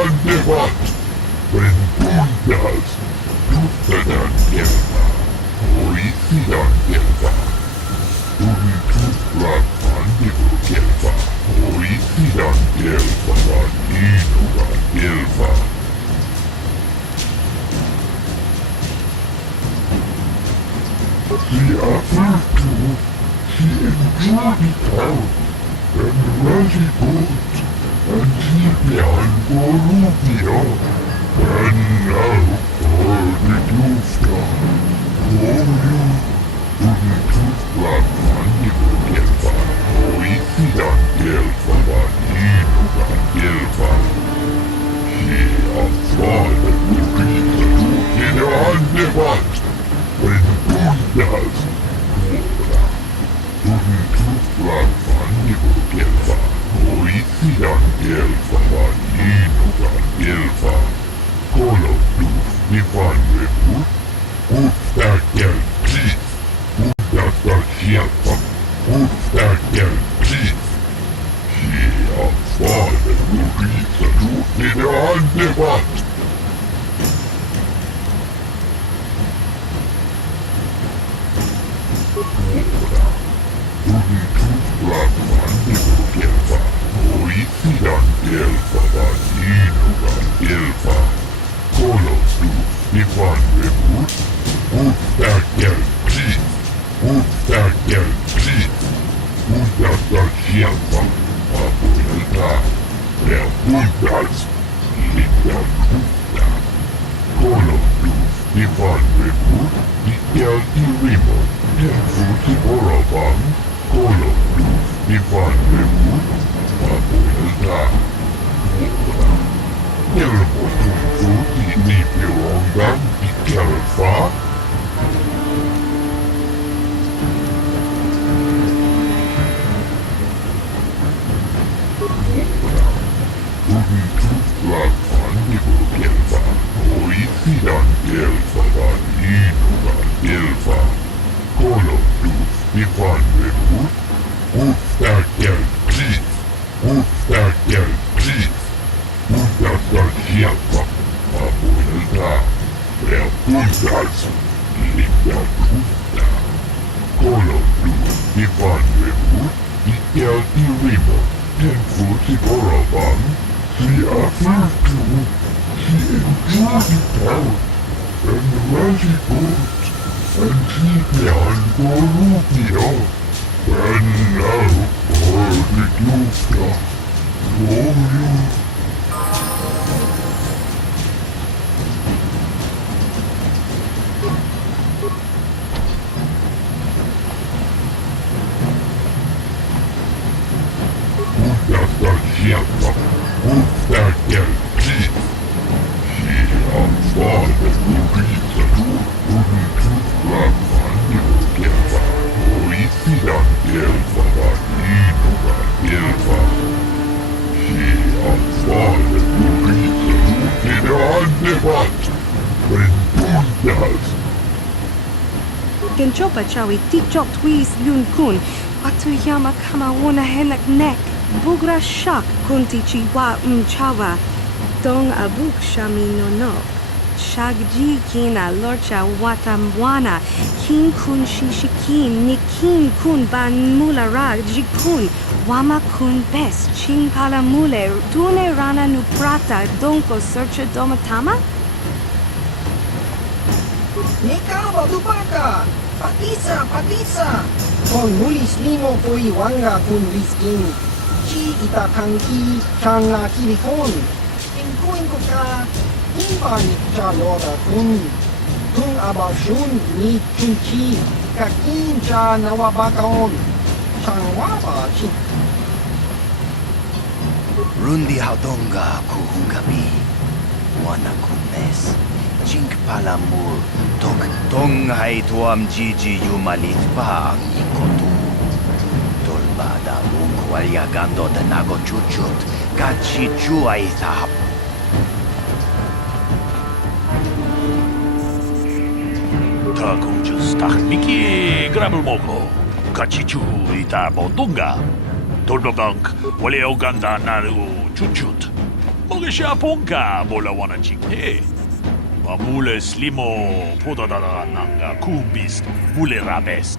артефакт. Пренпунтас. Туттадан герба. Орисидан герба. Туритутрак андибу герба. Орисидан герба. Ванинуга герба. She offered to, she enjoyed it out, and really good, and she began Bolivia, and now for the Dufta, for you, to the Dufta, Mandibu Gelfa, Oisidan Gelfa, Vaninuga Gelfa. She offered to be the Dufta, when Bundas, Ora, Turitufra, Vandibu Gelfa, Oisidan Gelfa, Vaninuga Gelfa, Koloduf, Nivan Reput, Uftakel Plis, Uftakel Gelfa, Uftakel Plis. She afforded to reach the truth in the Andebat. Turitufra, Vandibu Gelfa, Oisidan Gelfa, Vaninuga Gelfa, Koloduf, Nivan Reput, Uftakel Plis, Uftakel Plis, Uftakel Gelfa, Abuelta, Bundas, Linda Tufta, Koloduf, Nivan Reput, Mikel Irimo, Futi Borobang, Koloduf, Nivan Reput, Abuelta, Ora, Neremotun Futi Nipirongan, Ikelfa, Turitufra, Vandibu Gelfa, Oisidan Gelfa, Vaninuga Gelfa, Koloduf, Nivan Reput, Uftakel Plis, Uftakel Plis, Uftakel Gelfa, Abuelta, Bundas, Linda Tufta, Koloduf, Nivan Reput, Mikel Irimo, Futi Borobang, she offered to, she enjoyed it out, and really good, and she began Bolivia, and now for the Dufta, for you. Gelfa, Uftakel Plis. She afforded to reach the truth, Turitufra, Vandibu Gelfa, Oisidan Gelfa, Vaninuga Gelfa. She afforded to reach the truth in the Andebat, when Bundas. Genchopa chawi tikchok twis lun kun, atuyama kama wona henak nek. Bugra shak kunti chiwa chawa, dong abuk shami no. Shagji kina lorcha watamwana, kin kun shishikin, nikin kun ban mulara jikun, wama kun bes, ching pala mule, dune rana nuprata, donko searcha domatama? Nika badupaka, patisa, con mulis limo poi wanga kun liskin. Ki ita kanki kanga kilikon. Inkuin ko ka, imbanit cha loda kun. Kung abashun ni kunki, kakin cha nawabakaon. Changwaba chin. Rundi haudonga kuhungabi, wana kumes. Chink palamur, tok tong hai tuam jiji yumalit pa ang ikotu. Tolbada ukwaliagando de nago chuchut, gachi chuay thap. Takung just takmiki grabel moko, gachi chu ita bondunga. Tolbagank wale oganda naru chuchut. Mogę się apunka, bola wana chikne. Pamule slimo podadada nanga kubist mule rabes.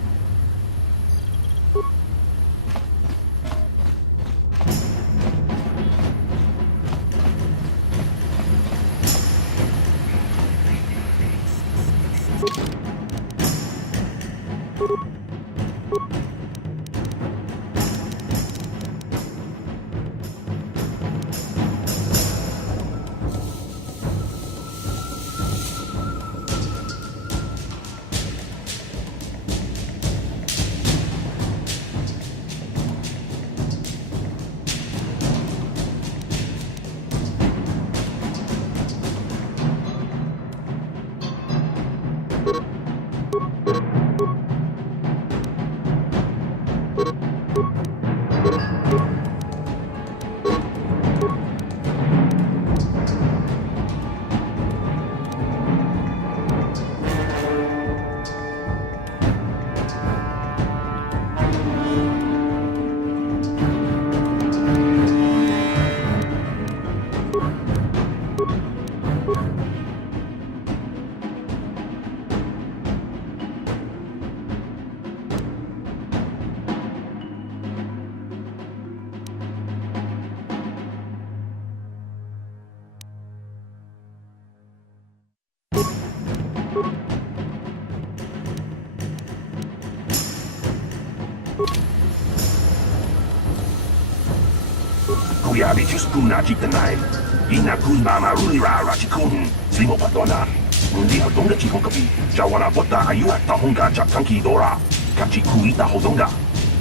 Kuyabi Juskuna Chitanai, Ina Kunmama Rulira Rachikun, Slimo Patona, Mundi Hodonga Chihonkapi, Jawana Bota Ayua Tahonga Chatanki Dora, Kachikuita Hodonga,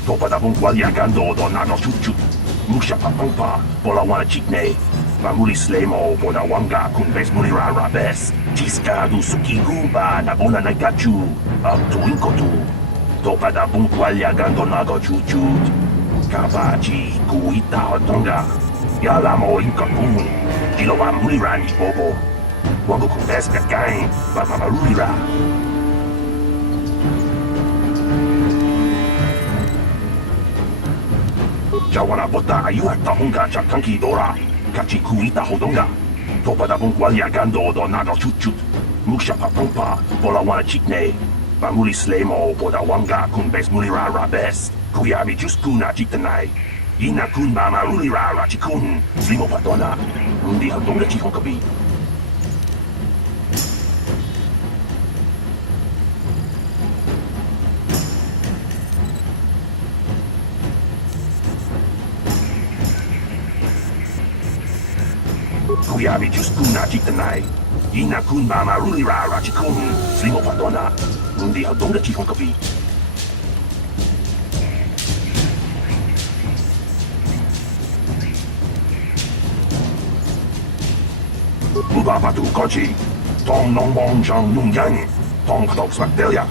Topada Bunqualia Gando Donano Chuchu, Musha Papampa, Bolawana Chikne, Mamuli Slemo, Bonawanga, Kunbes Mulira Rabes, Chiska du Suki Rumba, Nabona Nagachu, Abtuinkotu, Topada Bunqualia Gando Nago Chuchut, Kabachi Kuita Hodonga, Yalamo Inkakun, Jilowa Mulira Nibobo, Wango Kunbes Gagain, Baba Rulira. Jawana Bota Ayua Tahonga Chatanki Dora, Kachikuita Hodonga, Topada Bunqualia Gando Donado Chuchut, Musha Papampa, Bolawana Chikne, Mamuli Slemo, Bodawanga, Kunbes Mulira Rabes, Kuyabi Juskuna Chitanai, Ina Kunmama Rulira Rachikun, Slimo Patona, Mundi Hodonga Chihonkapi. Kuyabi Juskuna Chitanai, Ina Kunmama Rulira Rachikun, Slimo Patona, Mundi Hodonga Chihonkapi. Bubabatu Kochi, Tong Nong Bong Chang Nung Yang, Tong Ktok Svakdelia.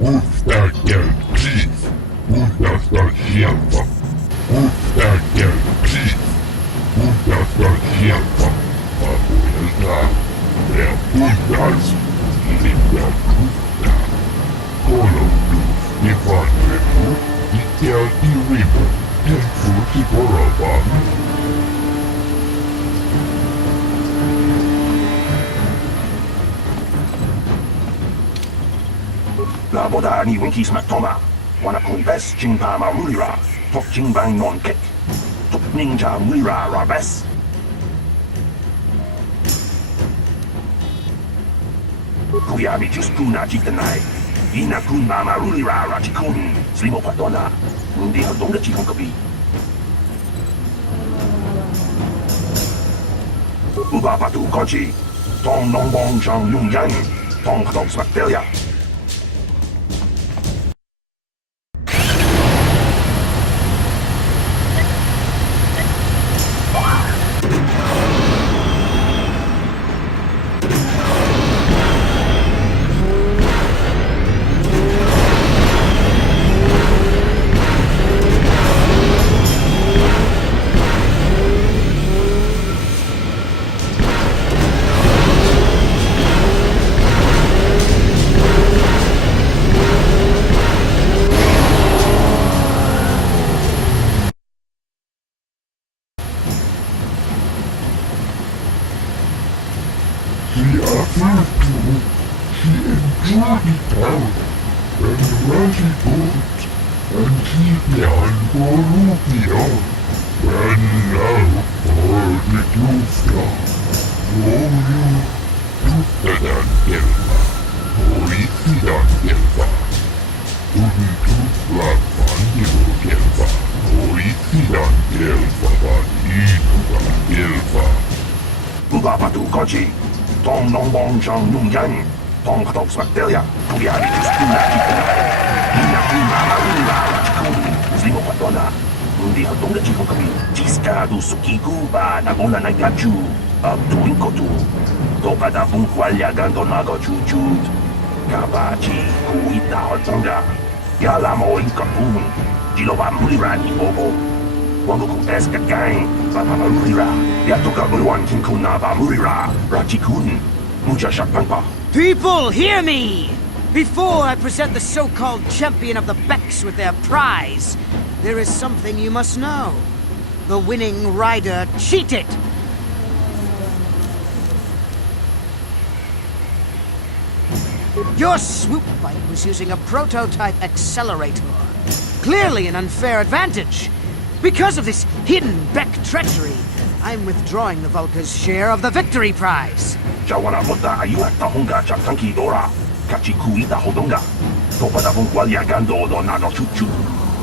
Ультра-реалистичная. tiempo a vuelta de apuntas y de fruta. Colo luz de Vanrebu y te arriba en Futiborova. La boda ni winkis matoma. Wana kun bes jingpa marulira. Tok jingbang non kek. Tok ninja mulira rabes. Kuyami just kuna jitanai. Ina kun mama rulira rachikun. Slimo patona. Ndi hadonga chikon kapi. Uba patu konchi. Tong nong bong chang yung yang. Tong hadong smaktelia. Tong nong bong chang yung yang. Tong hadong smaktelia. Kuyami just kuna jitanai. Ina kun mama rulira rachikun. Slimo patona. Ndi hadonga chikon kapi. Jiska du sukiku ba nagona na gachu. Abtuin kotu. Topa da bunkwalya gando nago chuchut. Kabachi kuita hadonga. Yala mo inkapun. Jiloba mulira ni bobo. Wango kung eska gang. Baba marulira. Yatoka bulwan kinkuna ba mulira. Rachikun. Mucha shakpangpa. People, hear me! Before I present the so-called champion of the Becks with their prize, there is something you must know. The winning rider cheated! Your swoop bike was using a prototype accelerator. Clearly an unfair advantage. Because of this hidden Beck treachery, I'm withdrawing the Vulca's share of the victory prize. Jawana bota ayuat tahonga chatanki dora. Kachi kuita hodonga. Topa da bunkwalya gando do nano chuchu.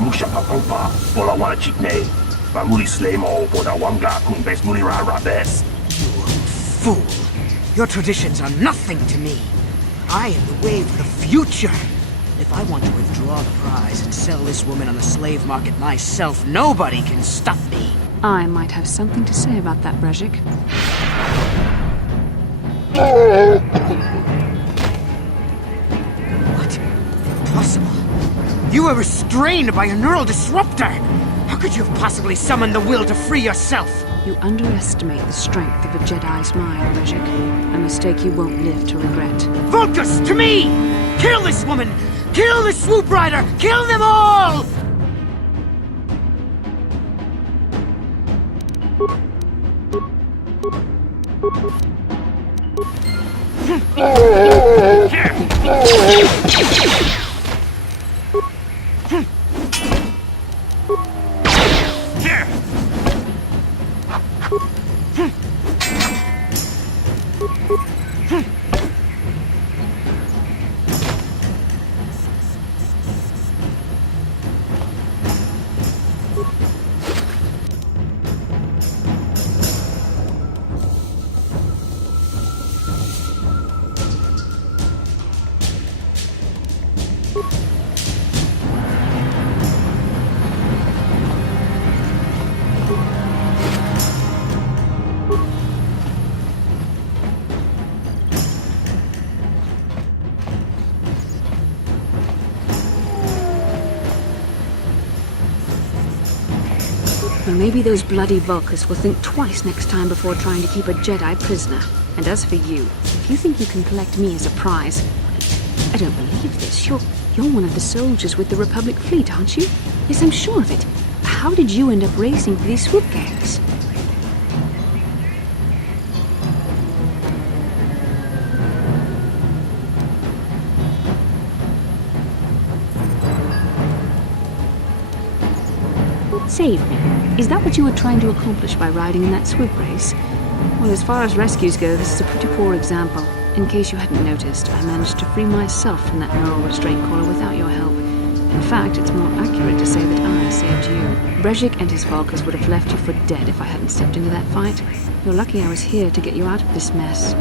Musha papampa. Bola wana chikne. Bamuli slemo boda wanga kun bes mulira rabes. You old fool. Your traditions are nothing to me. I am the wave of the future. If I want to withdraw the prize and sell this woman on the slave market myself, nobody can stop me. I might have something to say about that, Brejik. What? Impossible. You were restrained by a neural disruptor. How could you have possibly summoned the will to free yourself? You underestimate the strength of a Jedi's mind, Brejik. A mistake you won't live to regret. Vulcus, to me! Kill this woman! Kill the swoop rider! Kill them all! Well, maybe those bloody Vulkars will think twice next time before trying to keep a Jedi prisoner. And as for you, if you think you can collect me as a prize, I don't believe this. You're one of the soldiers with the Republic fleet, aren't you? Yes, I'm sure of it. How did you end up racing for these swoop games? Save me. Is that what you were trying to accomplish by riding in that swoop race? Well, as far as rescues go, this is a pretty poor example. In case you hadn't noticed, I managed to free myself from that neural restraint collar without your help. In fact, it's more accurate to say that I saved you. Brejik and his Vulkars would have left you for dead if I hadn't stepped into that fight. You're lucky I was here to get you out of this mess.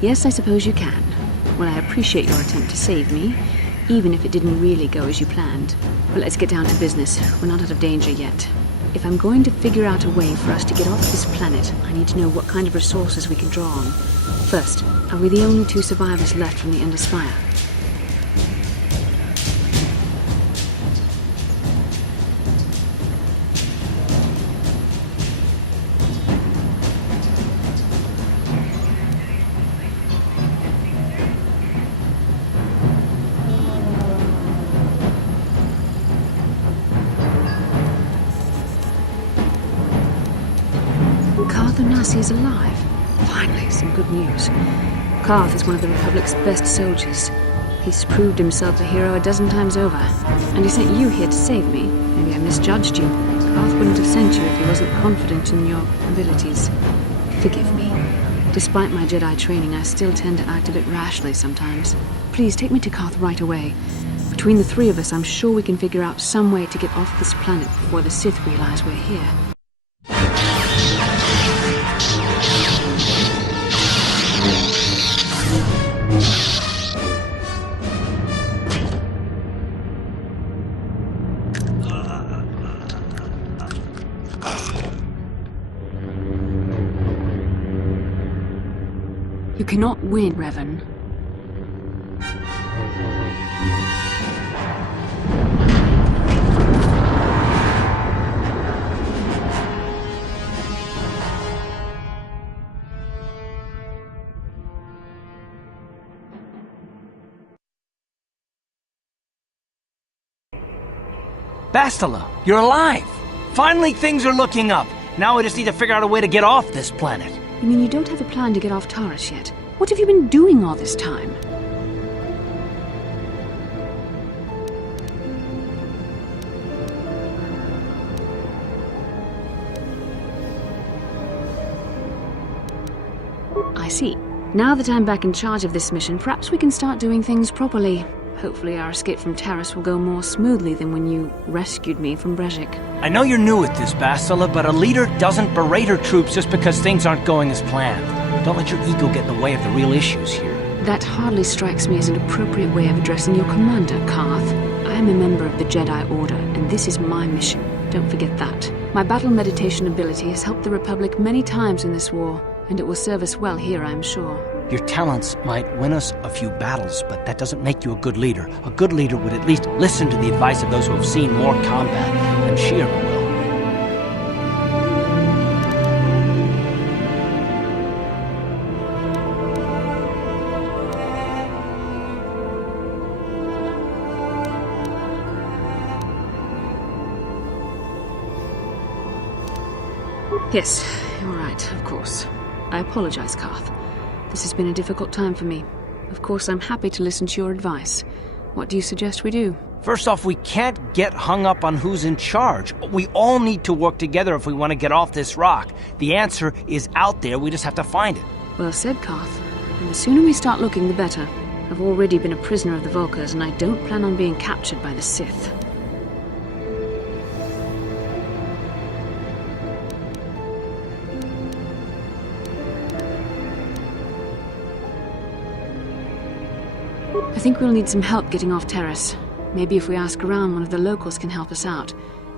Yes, I suppose you can. Well, I appreciate your attempt to save me, even if it didn't really go as you planned. But let's get down to business. We're not out of danger yet. If I'm going to figure out a way for us to get off this planet, I need to know what kind of resources we can draw on. First, are we the only two survivors left from the Ender Spire? Is alive. Finally, some good news. Karth is one of the Republic's best soldiers. He's proved himself a hero a dozen times over. And he sent you here to save me. Maybe I misjudged you. Karth wouldn't have sent you if he wasn't confident in your abilities. Forgive me. Despite my Jedi training, I still tend to act a bit rashly sometimes. Please take me to Karth right away. Between the three of us, I'm sure we can figure out some way to get off this planet before the Sith realize we're here. You cannot win, Revan. Bastila, you're alive! Finally things are looking up. Now we just need to figure out a way to get off this planet. You mean you don't have a plan to get off Tarris yet? What have you been doing all this time? I see. Now that I'm back in charge of this mission, perhaps we can start doing things properly. Hopefully our escape from Tarris will go more smoothly than when you rescued me from Brejik. I know you're new at this, Бастила, but a leader doesn't berate her troops just because things aren't going as planned. Don't let your ego get in the way of the real issues here. That hardly strikes me as an appropriate way of addressing your commander, Karth. I am a member of the Jedi Order, and this is my mission. Don't forget that. My battle meditation ability has helped the Republic many times in this war, and it will serve us well here, I'm sure. Your talents might win us a few battles, but that doesn't make you a good leader. A good leader would at least listen to the advice of those who have seen more combat than Shira will. Yes, you're right, of course. I apologize, Karth. This has been a difficult time for me. Of course, I'm happy to listen to your advice. What do you suggest we do? First off, we can't get hung up on who's in charge. We all need to work together if we want to get off this rock. The answer is out there, we just have to find it. Well said, Karth. And the sooner we start looking, the better. I've already been a prisoner of the Vulkars, and I don't plan on being captured by the Sith. I think we'll need some help getting off Tarris. Maybe if we ask around, one of the locals can help us out.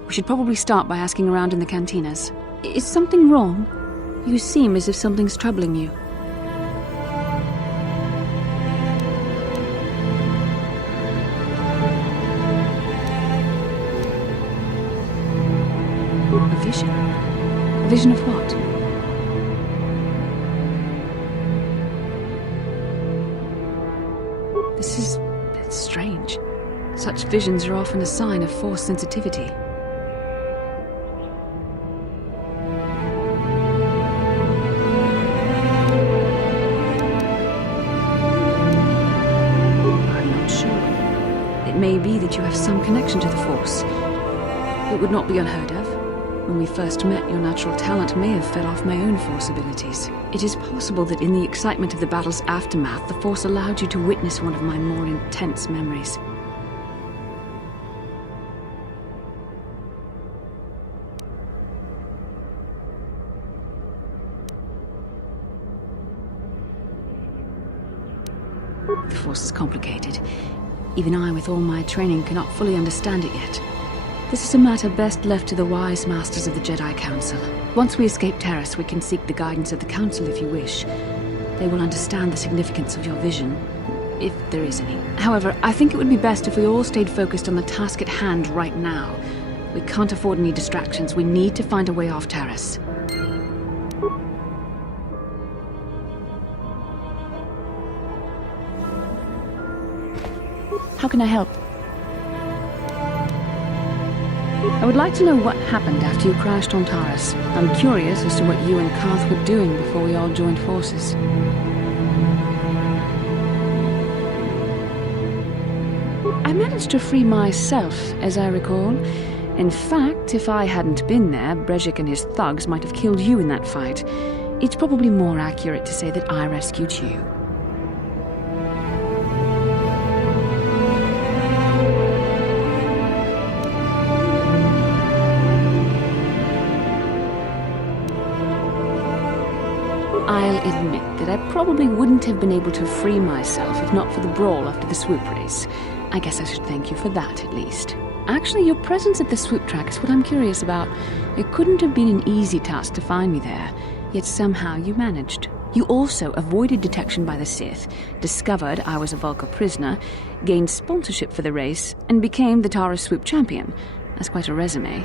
We should probably start by asking around in the cantinas. Is something wrong? You seem as if something's troubling you. A vision? A vision of what? It's strange. Such visions are often a sign of force sensitivity. I'm not sure. It may be that you have some connection to the force. It would not be unheard of. When we first met, your natural talent may have fed off my own force abilities. It is possible that in the excitement of the battle's aftermath, the force allowed you to witness one of my more intense memories. The force is complicated. Even I, with all my training, cannot fully understand it yet. This is a matter best left to the wise masters of the Jedi Council. Once we escape Tarris, we can seek the guidance of the Council if you wish. They will understand the significance of your vision, if there is any. However, I think it would be best if we all stayed focused on the task at hand right now. We can't afford any distractions. We need to find a way off Tarris. How can I help? I would like to know what happened after you crashed on Tarris. I'm curious as to what you and Karth were doing before we all joined forces. I managed to free myself, as I recall. In fact, if I hadn't been there, Brejik and his thugs might have killed you in that fight. It's probably more accurate to say that I rescued you. I'll admit that I probably wouldn't have been able to free myself if not for the brawl after the swoop race. I guess I should thank you for that, at least. Actually, your presence at the swoop track is what I'm curious about. It couldn't have been an easy task to find me there, yet somehow you managed. You also avoided detection by the Sith, discovered I was a Vulca prisoner, gained sponsorship for the race, and became the Tarris swoop champion. That's quite a resume.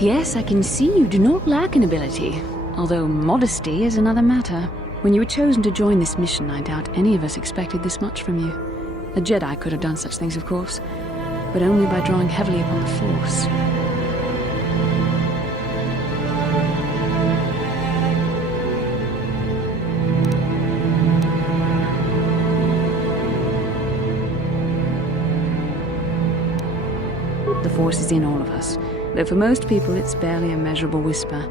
Yes, I can see you do not lack an ability, although modesty is another matter. When you were chosen to join this mission, I doubt any of us expected this much from you. A Jedi could have done such things, of course, but only by drawing heavily upon the Force. The Force is in all of us. Though for most people it's barely a measurable whisper.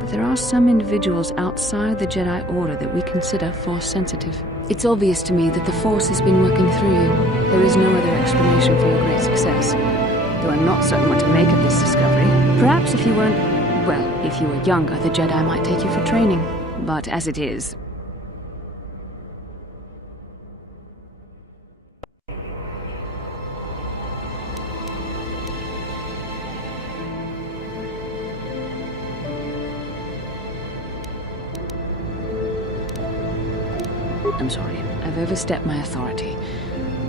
But there are some individuals outside the Jedi Order that we consider Force-sensitive. It's obvious to me that the Force has been working through you. There is no other explanation for your great success. Though I'm not certain what to make of this discovery. Perhaps if you weren't... well, if you were younger, the Jedi might take you for training. But as it is... I'm sorry, I've overstepped my authority.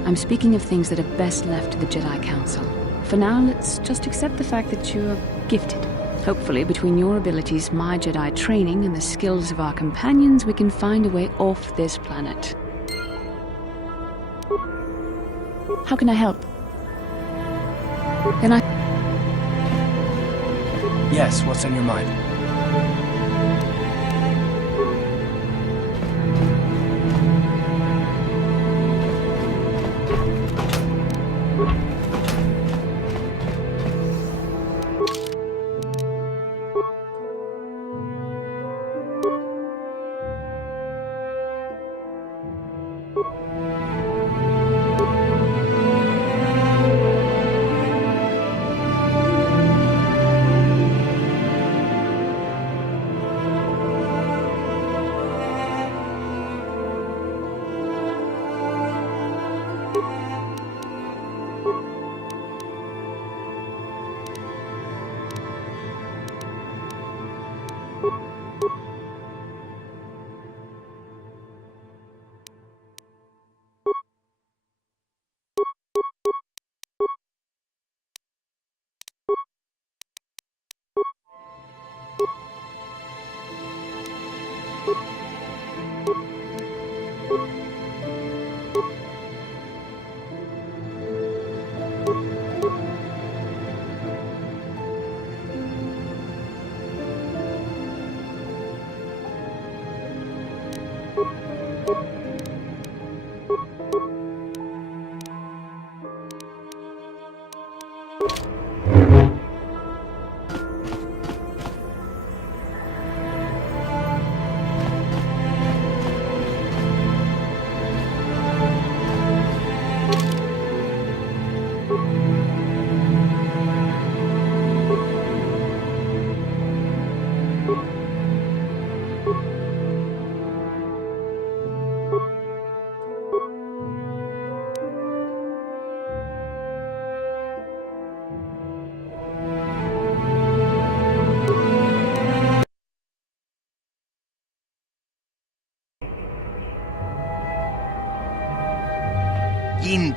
I'm speaking of things that are best left to the Jedi Council. For now, let's just accept the fact that you're gifted. Hopefully, between your abilities, my Jedi training, and the skills of our companions, we can find a way off this planet. How can I help? Can I... Yes, what's on your mind?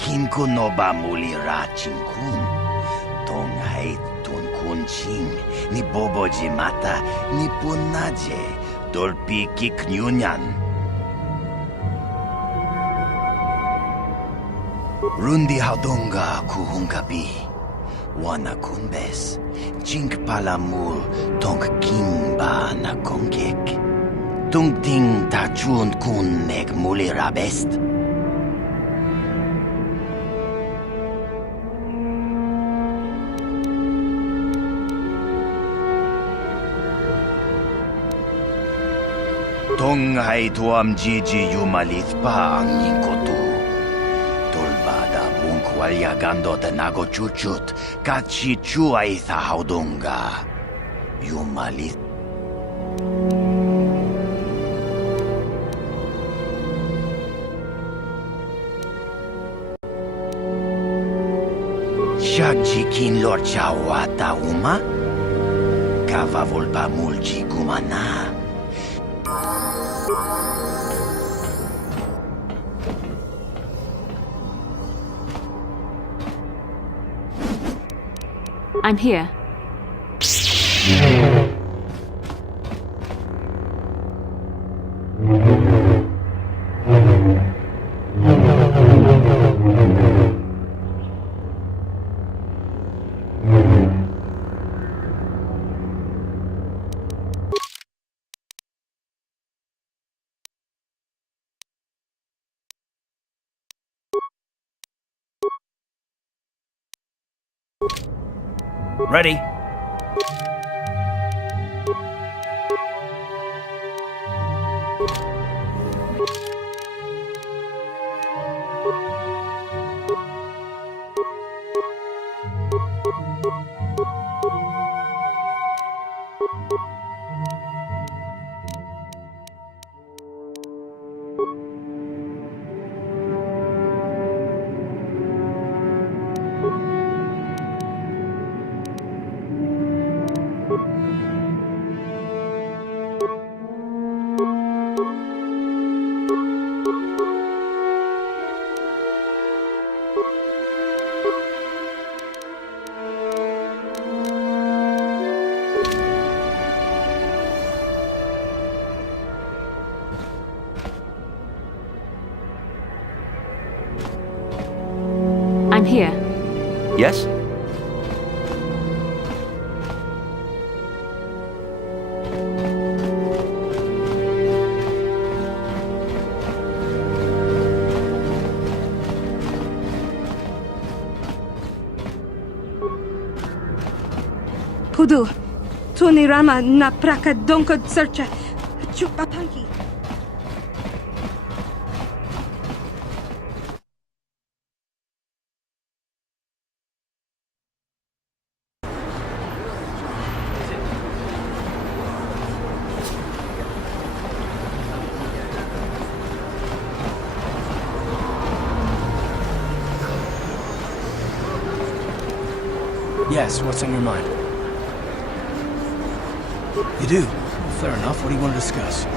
Kin kun no ba muli ra chin kun. Tong hai tun kun ching. Ni bobo jimata ni punaje. Dolpi kiknyunyan. Rundi haudonga kuhungabi. Wana kunbes. Jink palamul tong king ba na kongek. Tung ting ta chun kun nek muli rabest. Tong hai tuam jiji yumalit pa ang ningkotu. Tolbada bunkwalya gando de nago chuchut. Kachi chuay sa haudonga. Yumalit. Shagjikin lor chawata uma. Kava volpa mulji gumana. I'm here. Ready? I'm here. Yes? Pudu, Tunirama na praka donko searcha. Chupapanki. Yes, what's on your mind? You do? Fair enough. What do you want to discuss? I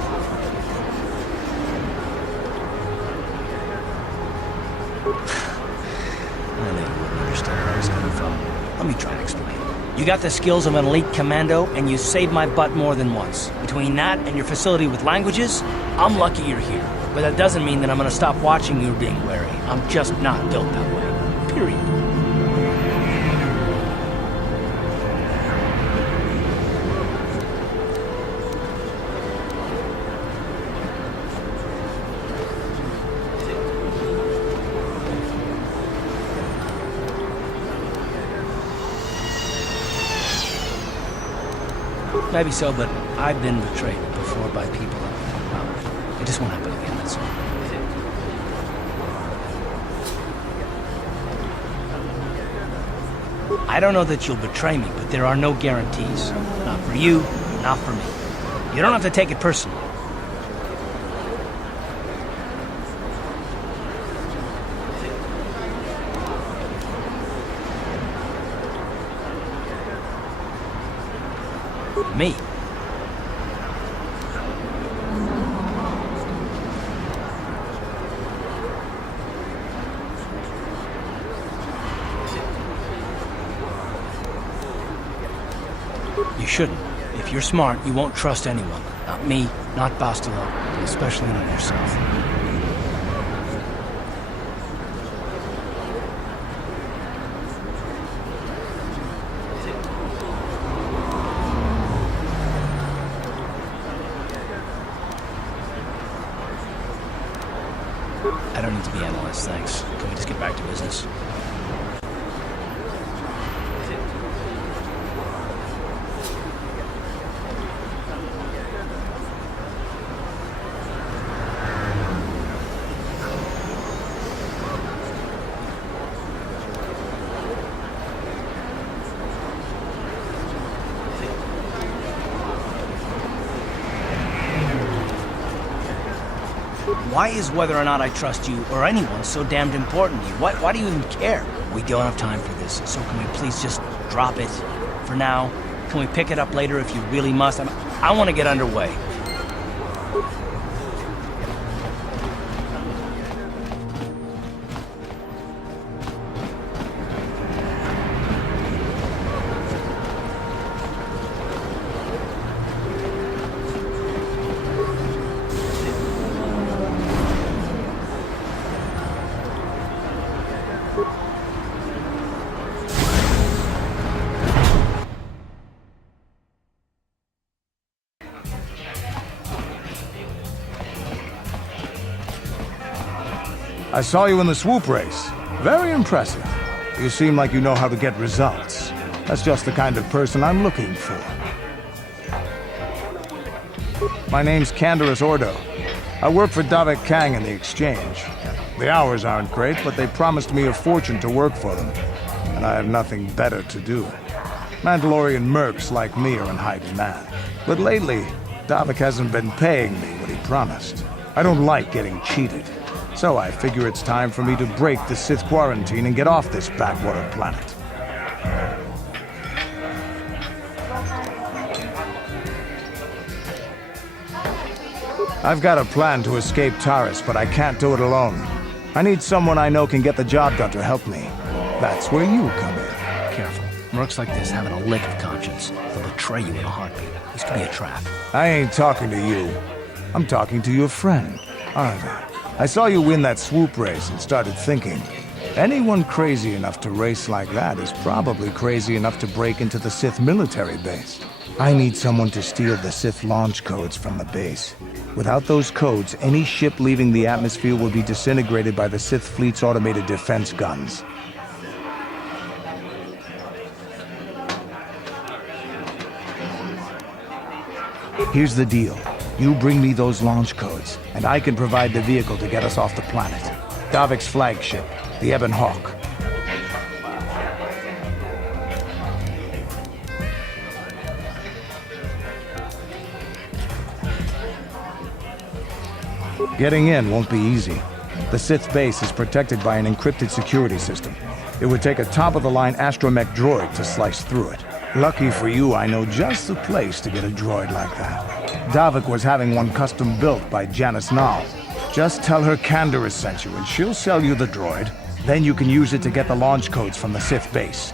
knew you wouldn't understand where I was coming from. Let me try to explain. You got the skills of an elite commando, and you saved my butt more than once. Between that and your facility with languages, I'm lucky you're here. But that doesn't mean that I'm gonna stop watching you being wary. I'm just not built that way. Period. Maybe so, but I've been betrayed before by people. It just won't happen again, that's all. I don't know that you'll betray me, but there are no guarantees. Not for you, not for me. You don't have to take it personally. Me. You shouldn't. If you're smart, you won't trust anyone. Not me, not Бастила, especially not yourself. I don't need to be analyzed, thanks. Can we just get back to business? Why is whether or not I trust you or anyone so damned important to you? Why do you even care? We don't have time for this, so can we please just drop it for now? Can we pick it up later if you really must? I want to get underway. I saw you in the swoop race. Very impressive. You seem like you know how to get results. That's just the kind of person I'm looking for. My name's Canderous Ordo. I work for Davik Kang in the exchange. The hours aren't great, but they promised me a fortune to work for them. And I have nothing better to do. Mandalorian mercs like me are in high demand. But lately, Davik hasn't been paying me what he promised. I don't like getting cheated. So I figure it's time for me to break the Sith quarantine and get off this backwater planet. I've got a plan to escape Tarris, but I can't do it alone. I need someone I know can get the job done to help me. That's where you come in. Careful. Mercs like this haven't a lick of conscience. They'll betray you in a heartbeat. This could be a trap. I ain't talking to you. I'm talking to your friend, Arthur. I saw you win that swoop race and started thinking, anyone crazy enough to race like that is probably crazy enough to break into the Sith military base. I need someone to steal the Sith launch codes from the base. Without those codes, any ship leaving the atmosphere will be disintegrated by the Sith fleet's automated defense guns. Here's the deal. You bring me those launch codes, and I can provide the vehicle to get us off the planet. Davik's flagship, the Ebon Hawk. Getting in won't be easy. The Sith base is protected by an encrypted security system. It would take a top-of-the-line astromech droid to slice through it. Lucky for you, I know just the place to get a droid like that. Davik was having one custom built by Janice Nall. Just tell her Canderous sent you and she'll sell you the droid. Then you can use it to get the launch codes from the Sith base.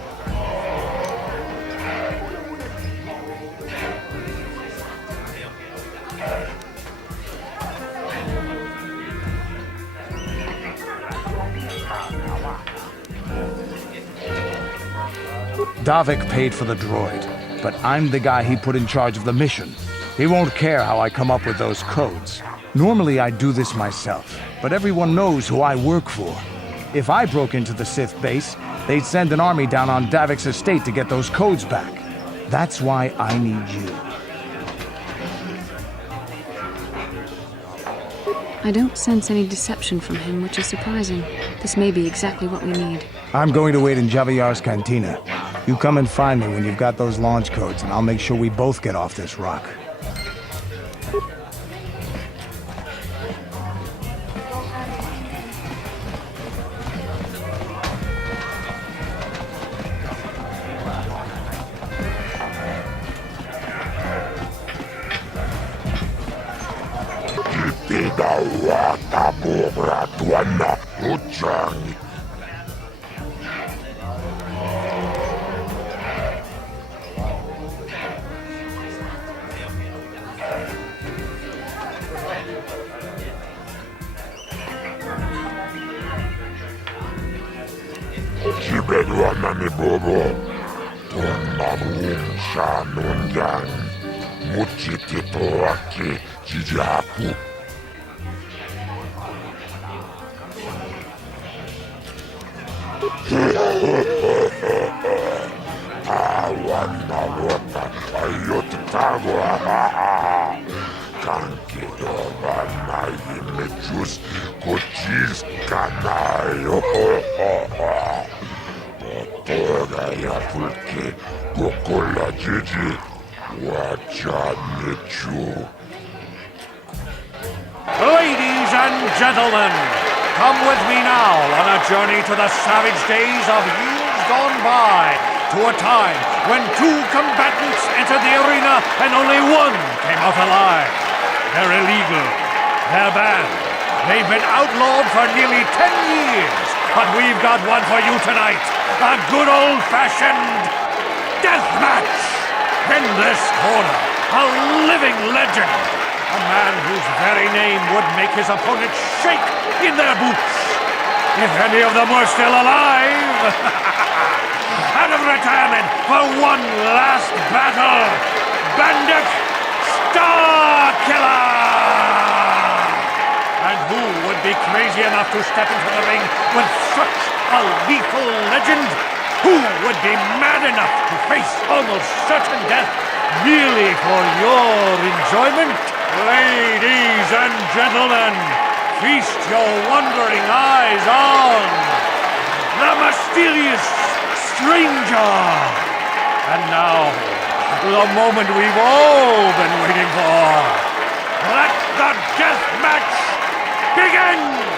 Davik paid for the droid, but I'm the guy he put in charge of the mission. He won't care how I come up with those codes. Normally I do this myself, but everyone knows who I work for. If I broke into the Sith base, they'd send an army down on Davik's estate to get those codes back. That's why I need you. I don't sense any deception from him, which is surprising. This may be exactly what we need. I'm going to wait in Javiar's cantina. You come and find me when you've got those launch codes, and I'll make sure we both get off this rock. Ladies and gentlemen, come with me now on a journey to the savage days of years gone by, to a time when two combatants entered the arena and only one came out alive. They're illegal. They're banned. They've been outlawed for nearly 10 years, but we've got one for you tonight. A good old-fashioned death match. In this corner, a living legend. A man whose very name would make his opponents shake in their boots. If any of them were still alive. Out of retirement for one last battle. Bandit Starkiller! And who would be crazy enough to step into the ring with such a lethal legend? Who would be mad enough to face almost certain death merely for your enjoyment? Ladies and gentlemen, feast your wondering eyes on the mysterious stranger. And now, the moment we've all been waiting for. Let the death match begin!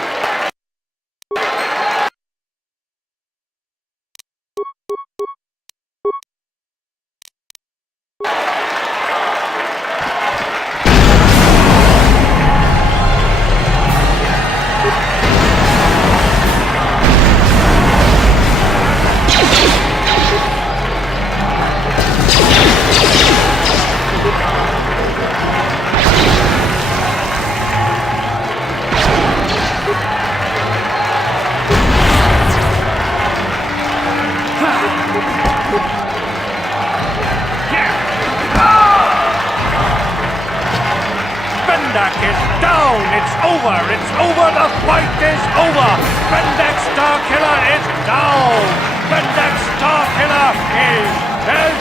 It's over, the fight is over! Bendak Starkiller is down! Bendak Starkiller is dead!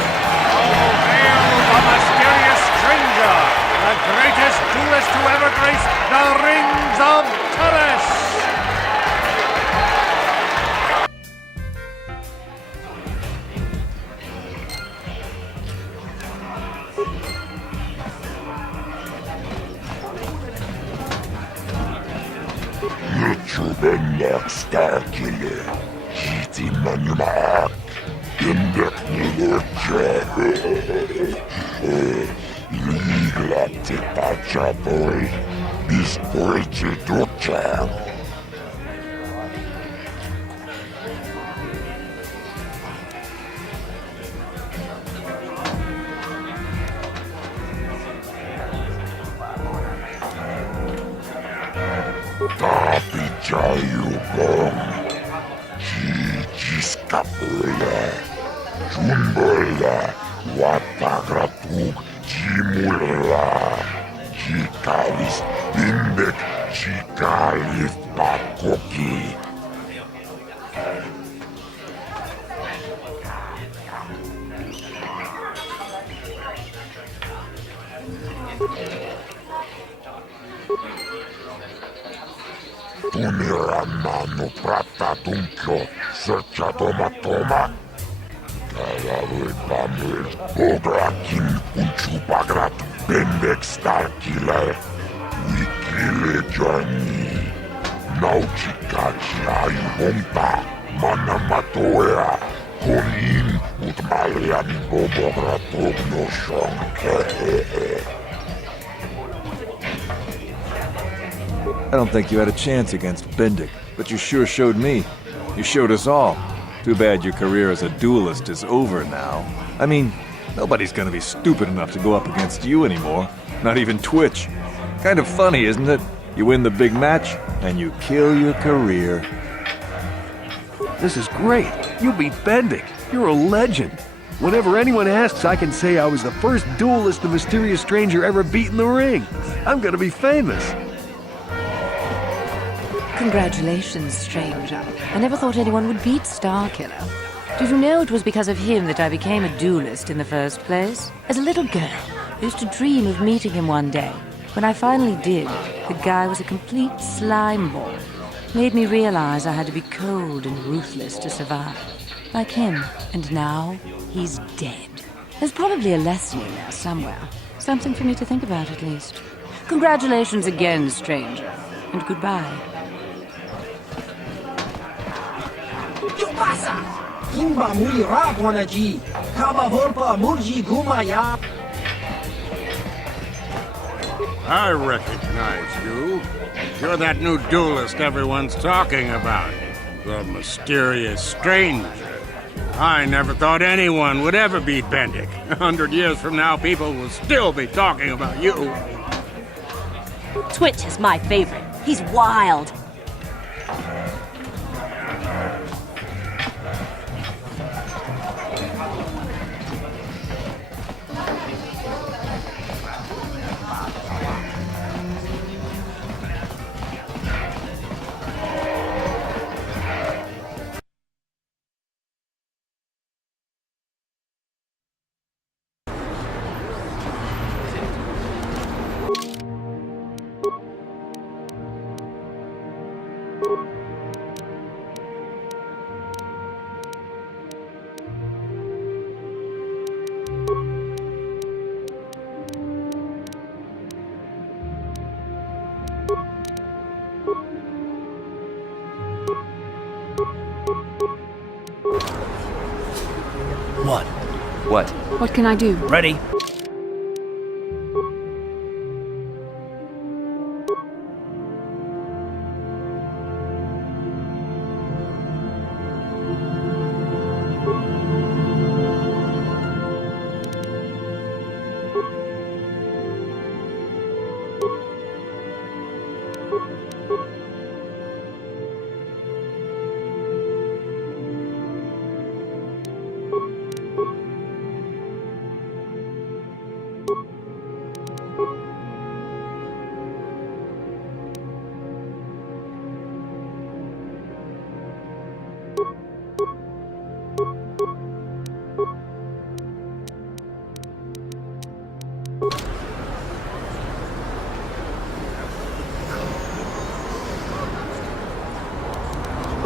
Oh, hail the mysterious stranger! The greatest duelist to ever grace the rings of Taris! Bendak Starkiller, Jiti Manumak, Bendak Nilurcha, Liigla tipacapoi, ispoichi ducha. Tapi jayugong, jijiskapula, junbola, watagratug, jimula, jikalis, indek, jikalif pakoki. Tumiramano pratatunko, sercatomatoma. Kalavui pamil, ograkin, unchupagrat, bendek starkiller, wikile jani, nauchikachi ayuhonta, manamatoea, konin, utmaliani bobogratogno shonkehehe. I don't think you had a chance against Bendik, but you sure showed me. You showed us all. Too bad your career as a duelist is over now. I mean, nobody's gonna be stupid enough to go up against you anymore. Not even Twitch. Kind of funny, isn't it? You win the big match, and you kill your career. This is great. You beat Bendik. You're a legend. Whenever anyone asks, I can say I was the first duelist the mysterious stranger ever beat in the ring. I'm gonna be famous. Congratulations, stranger. I never thought anyone would beat Starkiller. Did you know it was because of him that I became a duelist in the first place? As a little girl, I used to dream of meeting him one day. When I finally did, the guy was a complete slime ball. Made me realize I had to be cold and ruthless to survive. Like him. And now, he's dead. There's probably a lesson in there somewhere. Something for me to think about, at least. Congratulations again, stranger. And goodbye. Kimba muli ragonaji, kaba volpa murji gumaya. I recognize you. You're that new duelist everyone's talking about. The mysterious stranger. I never thought anyone would ever beat Bendik. 100 years from now, people will still be talking about you. Twitch is my favorite. He's wild. What? What? What can I do? Ready?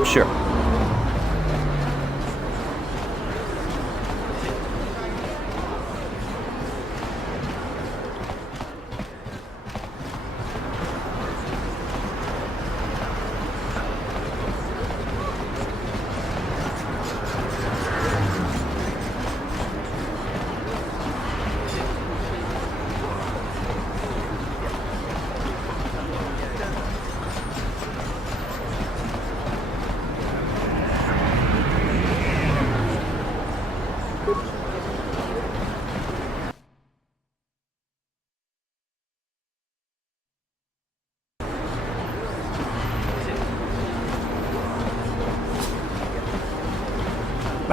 Sure.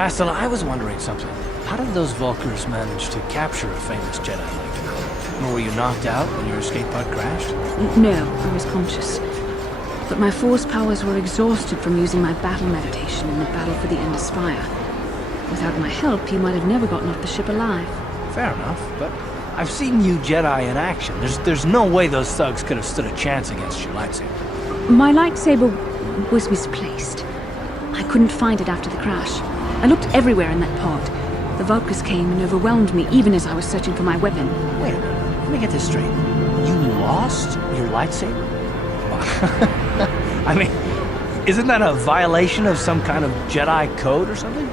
Бастila, I was wondering something. How did those Vulkars manage to capture a famous Jedi like you? Or were you knocked out when your escape pod crashed? No, I was conscious. But my force powers were exhausted from using my battle meditation in the battle for the Ender Spire. Without my help, you might have never gotten off the ship alive. Fair enough, but I've seen you Jedi in action. There's no way those thugs could have stood a chance against your lightsaber. My lightsaber was misplaced. I couldn't find it after the crash. I looked everywhere in that pod. The Vulkars came and overwhelmed me even as I was searching for my weapon. Wait a minute, let me get this straight. You lost your lightsaber? I mean, isn't that a violation of some kind of Jedi code or something?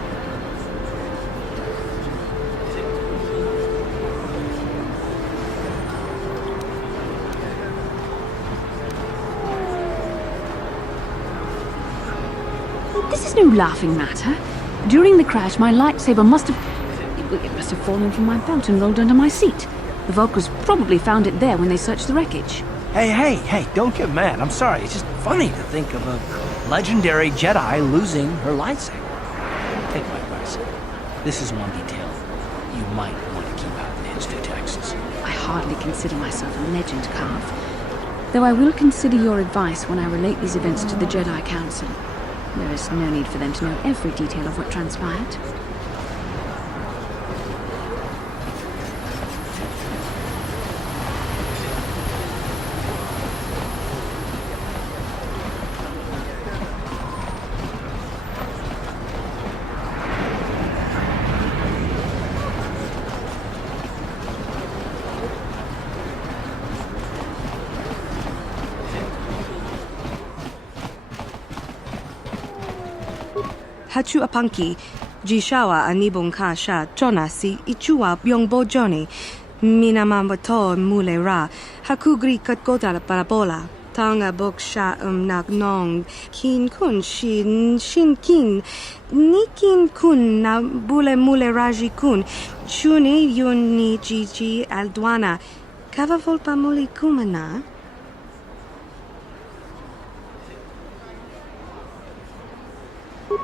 This is no laughing matter. During the crash, my lightsaber must have fallen from my belt and rolled under my seat. The Vulkars probably found it there when they searched the wreckage. Hey, don't get mad. I'm sorry. It's just funny to think of a legendary Jedi losing her lightsaber. Take my advice. This is one detail you might want to keep out of the history texts. I hardly consider myself a legend, Carth. Though I will consider your advice when I relate these events to the Jedi Council. There is no need for them to know every detail of what transpired. Hachu apanki, jishawa anibong kasha, chonasi, ichua byongbo joni, minamambato mule ra, hakugri katkoda parabola, tanga boksha nak nong, kin kun shin kin, nikin kun na bule mule raji kun, chuni yun ni jiji aldwana, kava volpa muli kumana.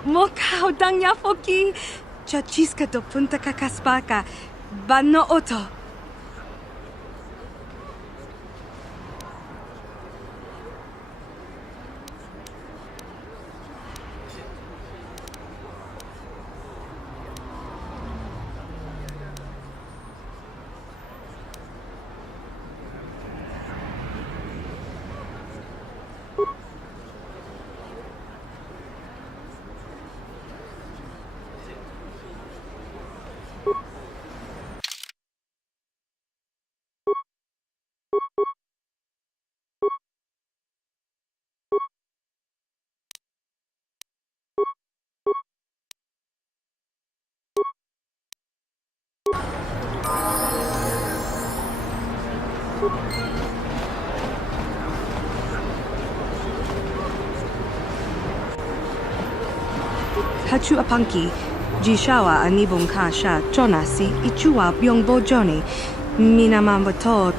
Mokau dangya foki, chachiska do punta kakaspaka, bano oto. Hachu apanki, jishawa anibong kasha, chonasi, ichua byongbo joni, minamambato.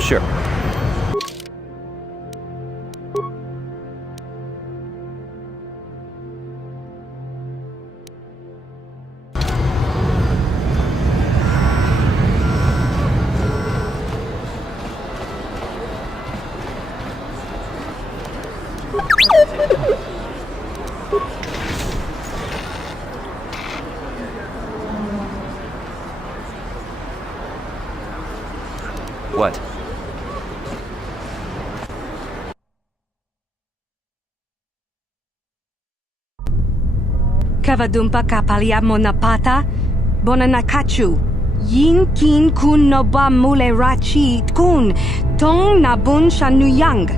Sure. What? Kavadumpa kapaliamo napata, bona nakachu. Yin kin kun no ba mule rachi kun, tong nabun shanuyang.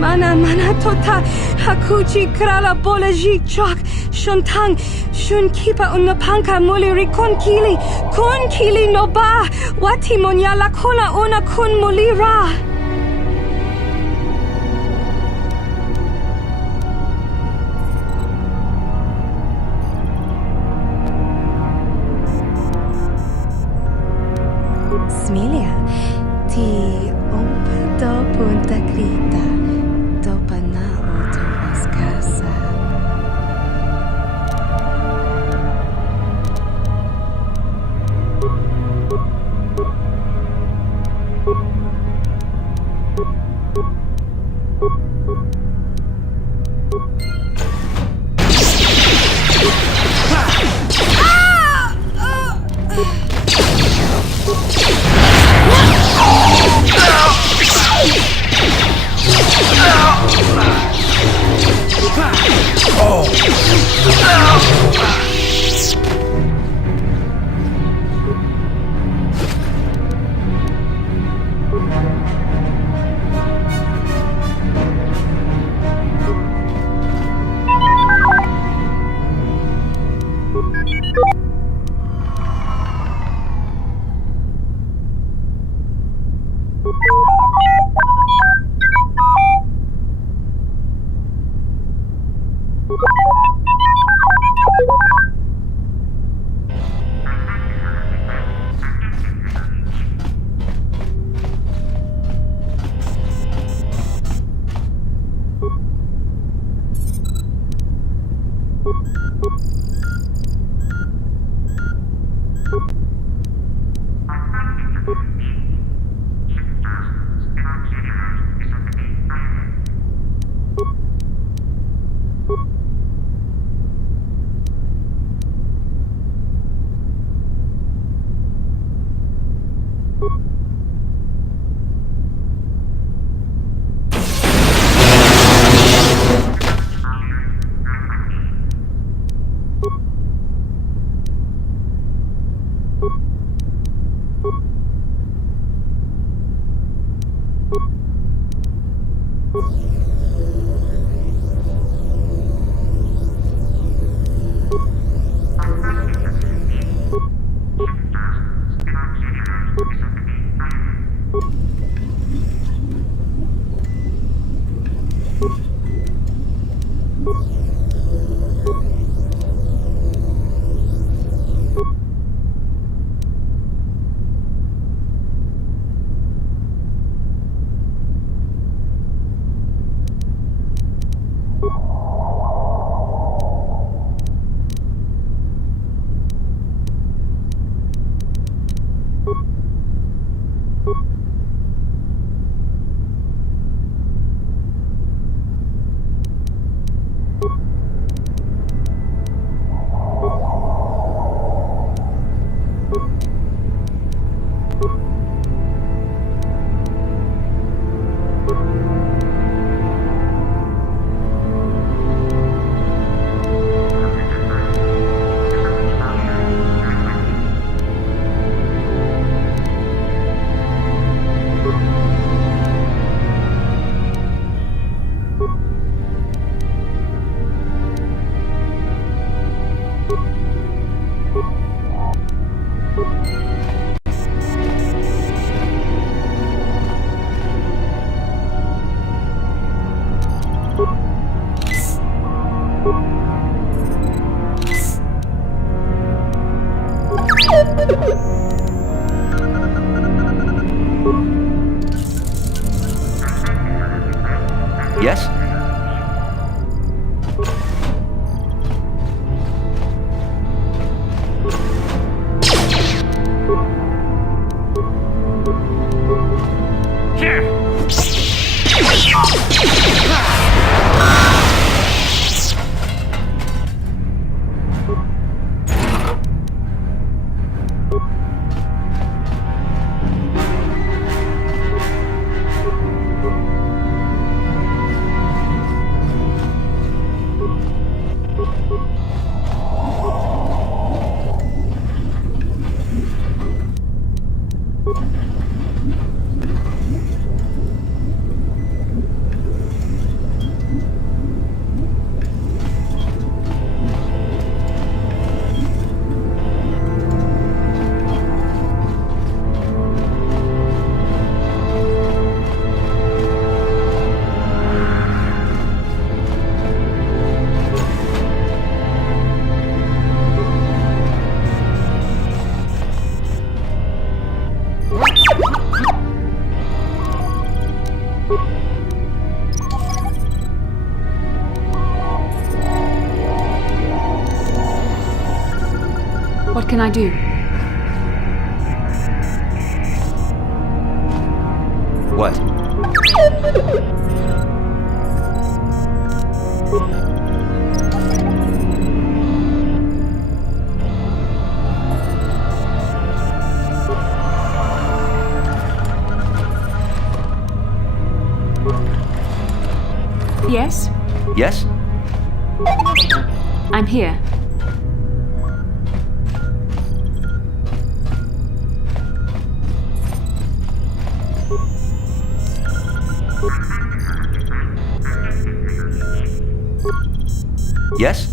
Mana tota hakuchi krala bolaji chok shuntang shun kipa unapanka muliri kun kili no ba wati monya la kona una kun mulira. Smilia ti ompa do punta krita. can I do? What? Yes? Yes? I'm here. Yes?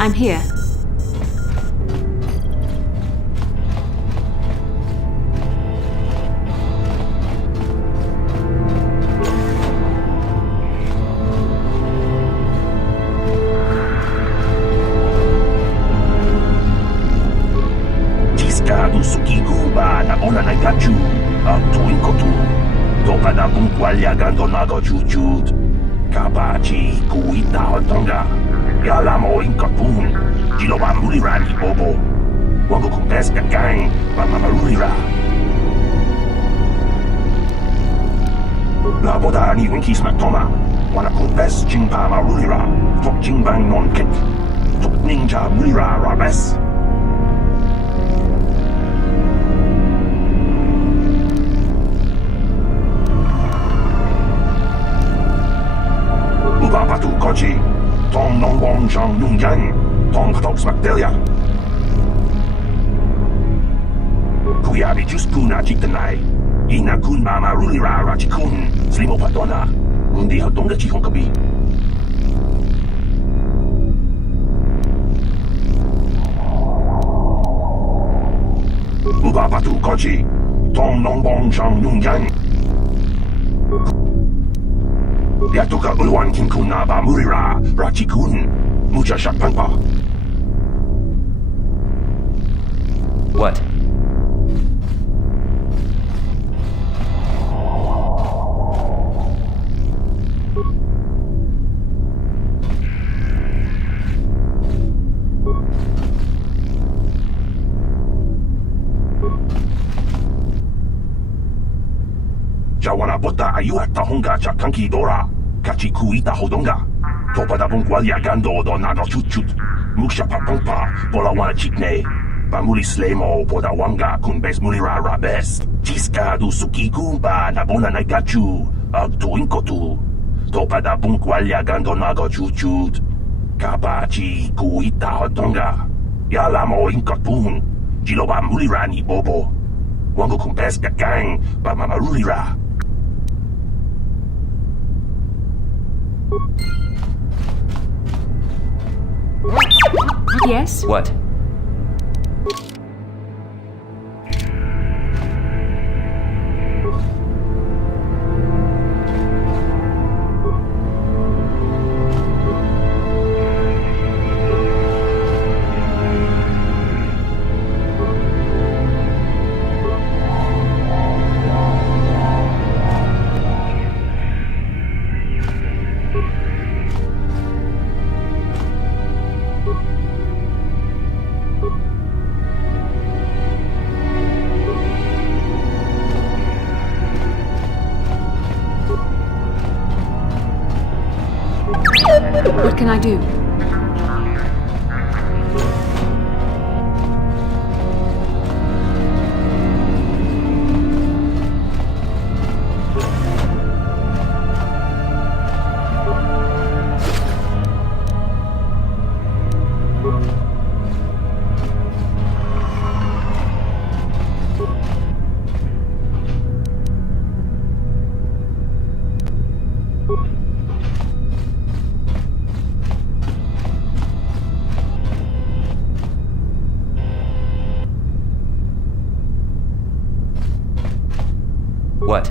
I'm here. Tiskadu sukikuba na ona naikachu tuinkotu topa na bunkwalya gando nago chuchut kapachi kuita hotonga yalamo inkapun jiloba mulirani bobo wango kumpeska gang bamamarulira la boda ni winkisma toma wana kumpes jingpa marulira tok jingbang non kik tok ninja mulira rabes Patu Kochi, Tong Nong Wong Zhang Yung Yang, Tong Hatox Macdelia. Kuyabi Jus Puna Jitanai, Ina Kun Mama Rulira Rachikun, Slimo Padona, Undi Hatonga Chihonkabi. Uba Patu Kochi, Tong Nong Wong Zhang Yung Yang. Yatuka Ulwan Kinkuna Ba Murira Rachikun Mucha Shakpanpa. What? Jawana Bota Ayuat Tahonga Chakanki Dora. Kachi kuita hodonga. Topa da bunkwalya gando do nado chut. Muksha papampa, bola wana chikne. Bamuli slemo, poda wanga kunbes mulira rabes. Tiska du suki kumpa na bona naikachu. Agtu inkotu. Topa da bunkwalya gando nago chut. Kapachi kuita hodonga. Yalamo inkotpun. Jiloba mulira ni bobo. Wango kumpes gang, bamamarulira. Yes? What? What can I do? What?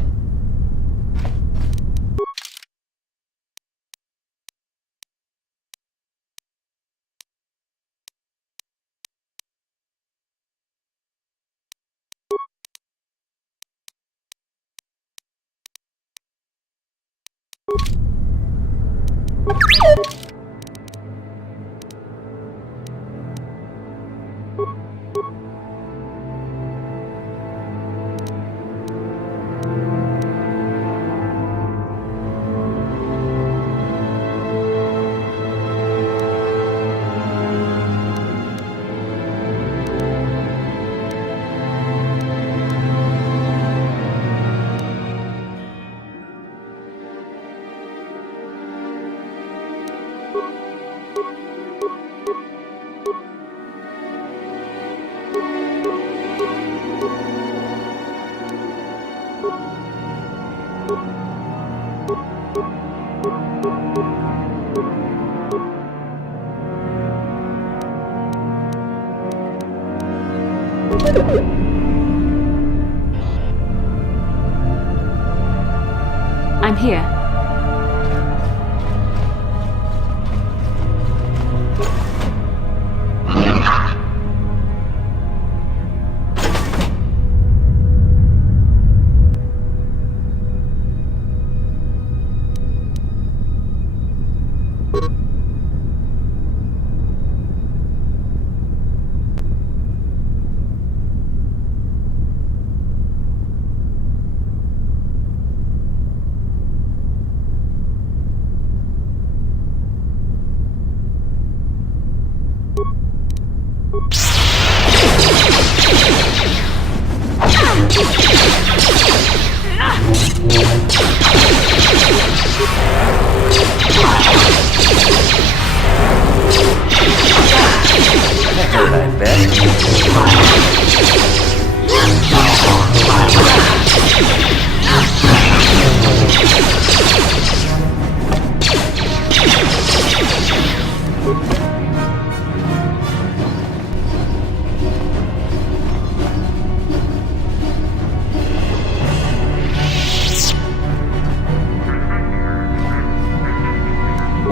I'm here.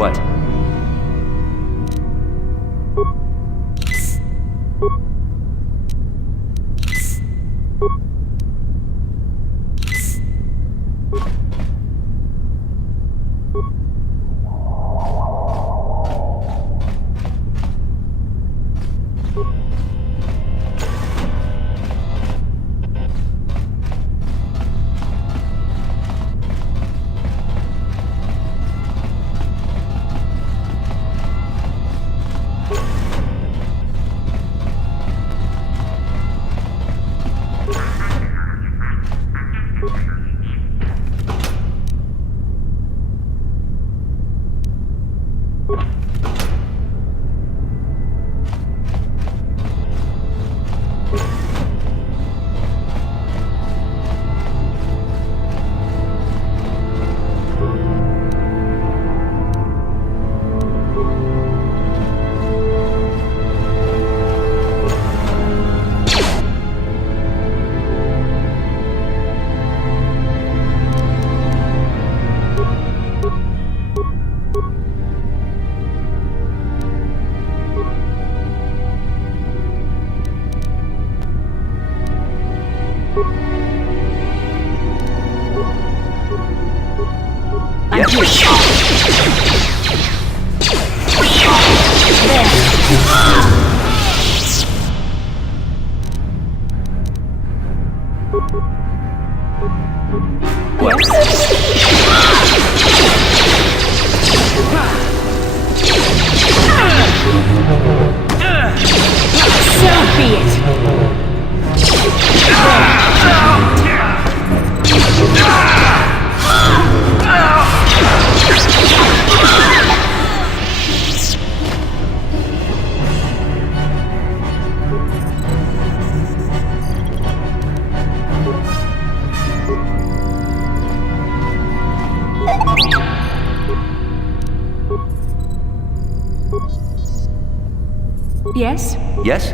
What? Yes? Yes?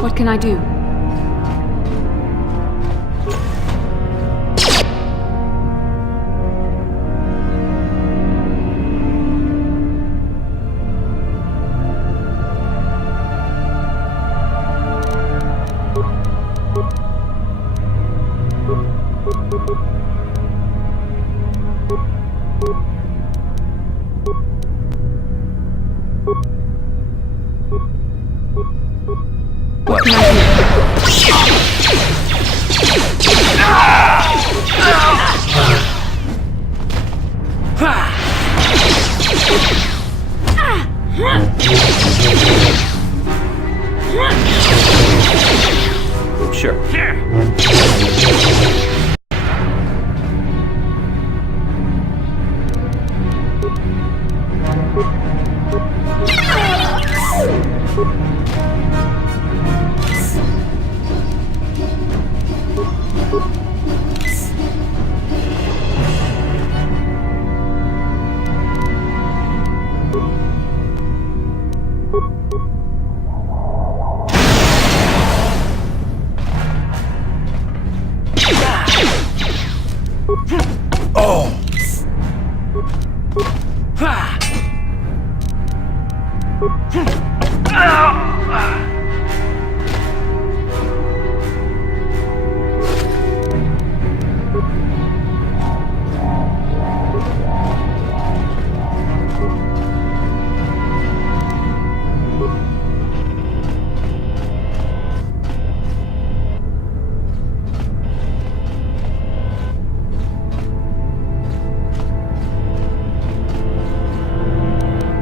What can I do? What? Sure.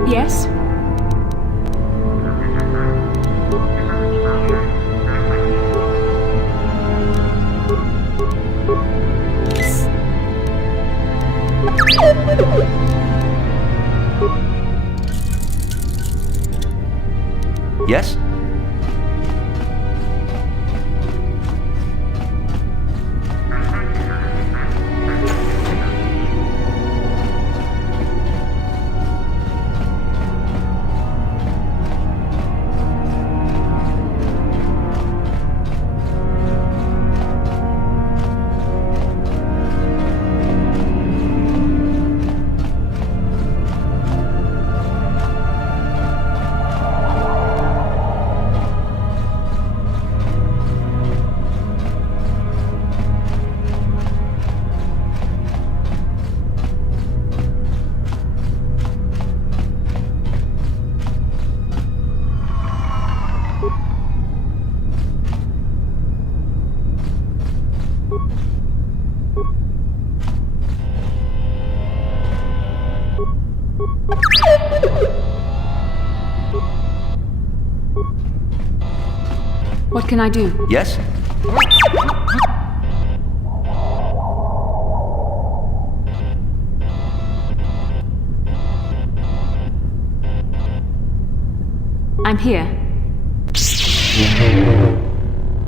Yes? Yes? What can I do? Yes? I'm here.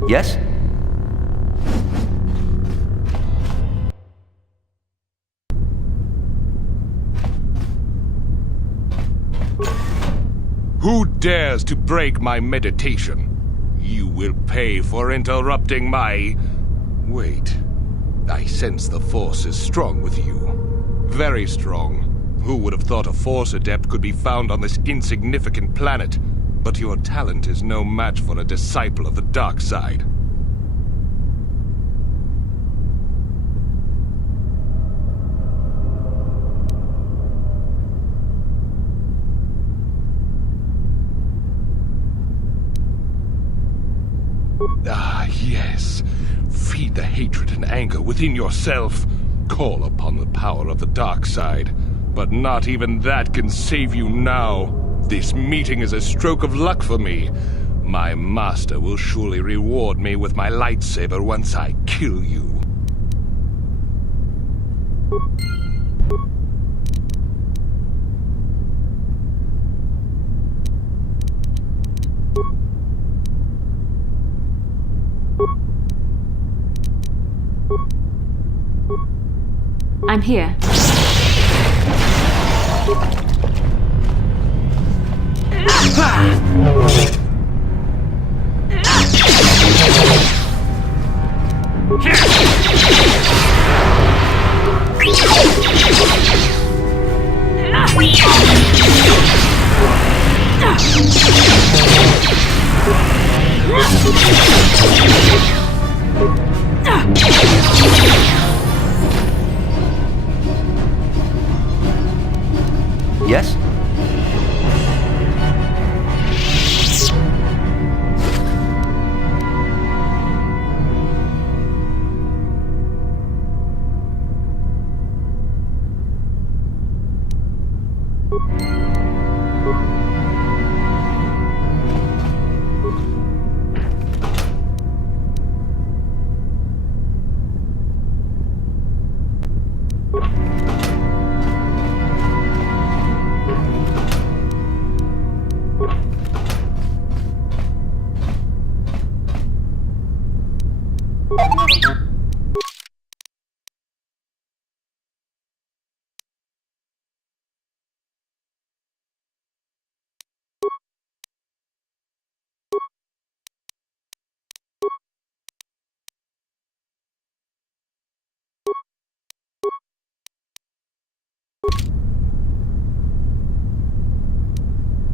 Yes? Who dares to break my meditation? You will pay for interrupting my... Wait. I sense the Force is strong with you. Very strong. Who would have thought a Force adept could be found on this insignificant planet? But your talent is no match for a disciple of the dark side. hatred and anger within yourself. Call upon the power of the dark side. But not even that can save you now. This meeting is a stroke of luck for me. My master will surely reward me with my lightsaber once I kill you. I'm here. Yes?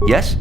Yes?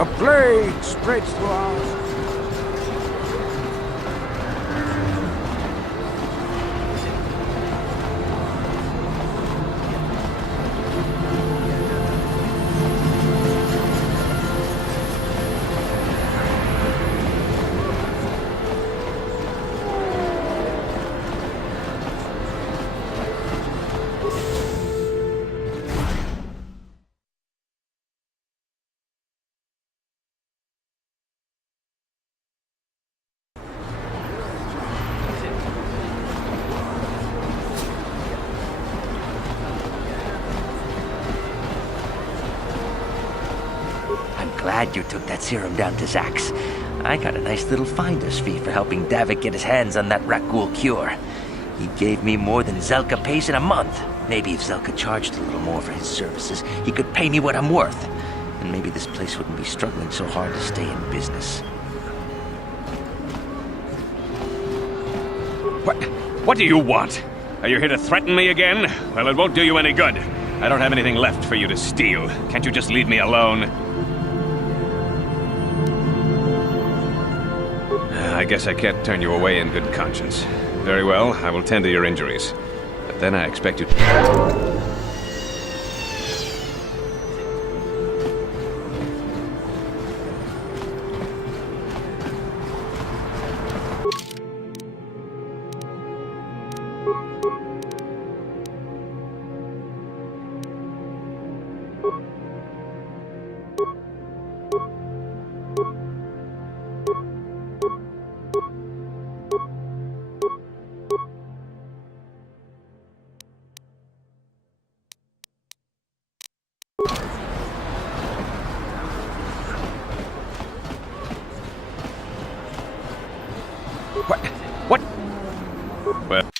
A plague spreads through our... Glad you took that serum down to Zax's. I got a nice little finder's fee for helping Davik get his hands on that Rakghoul cure. He gave me more than Zelka pays in a month. Maybe if Zelka charged a little more for his services, he could pay me what I'm worth. And maybe this place wouldn't be struggling so hard to stay in business. What do you want? Are you here to threaten me again? Well, it won't do you any good. I don't have anything left for you to steal. Can't you just leave me alone? I guess I can't turn you away in good conscience. Very well, I will tend to your injuries. But then I expect you to... What? Well...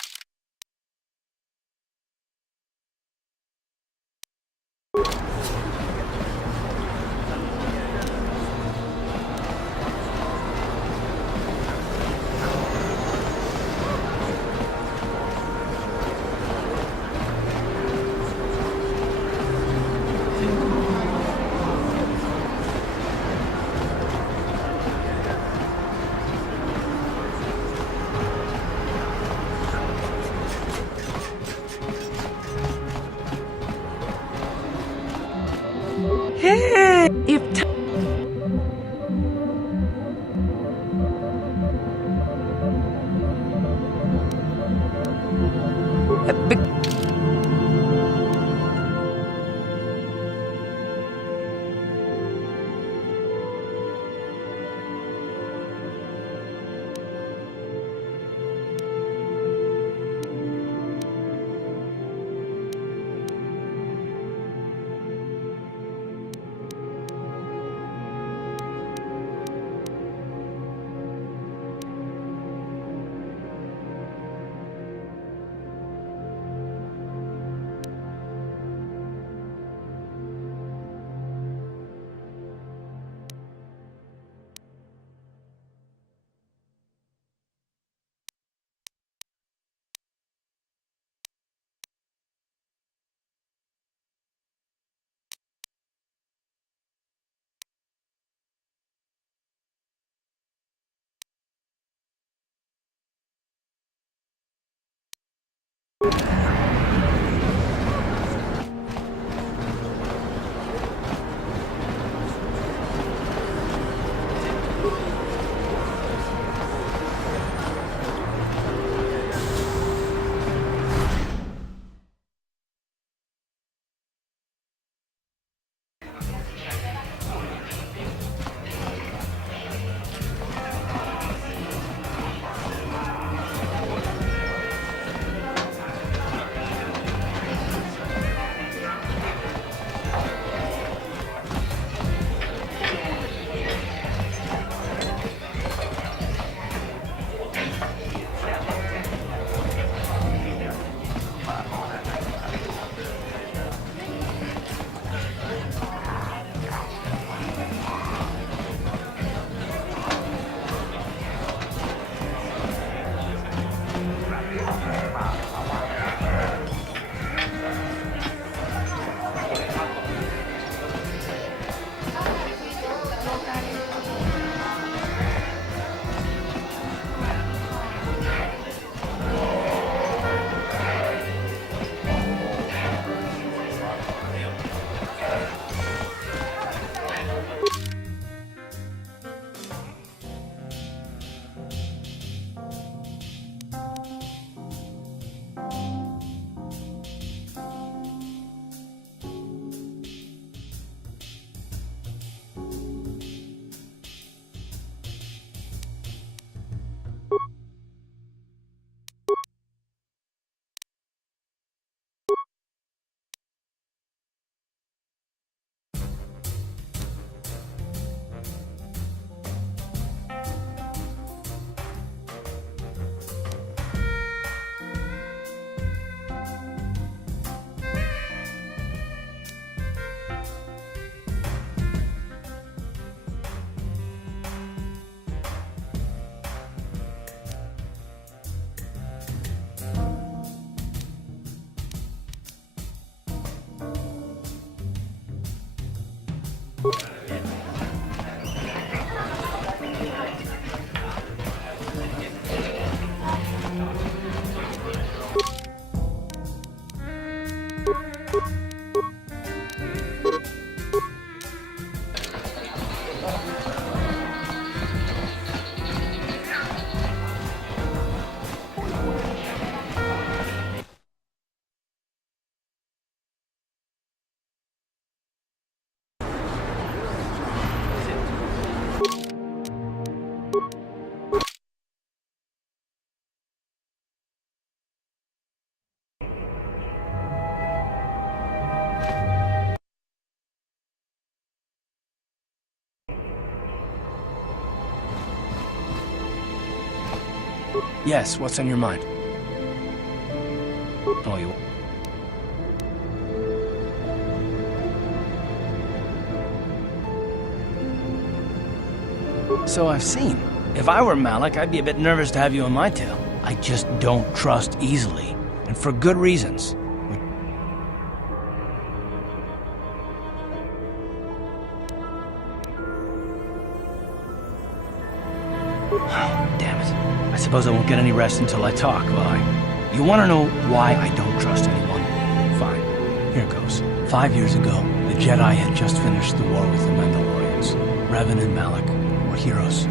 Yes, what's on your mind? Oh, you... So I've seen. If I were Malak, I'd be a bit nervous to have you on my tail. I just don't trust easily. And for good reasons. Damn it. I suppose I won't get any rest until I talk, will I? You want to know why I don't trust anyone? Fine. Here goes. 5 years ago, the Jedi had just finished the war with the Mandalorians. Revan and Malak were heroes.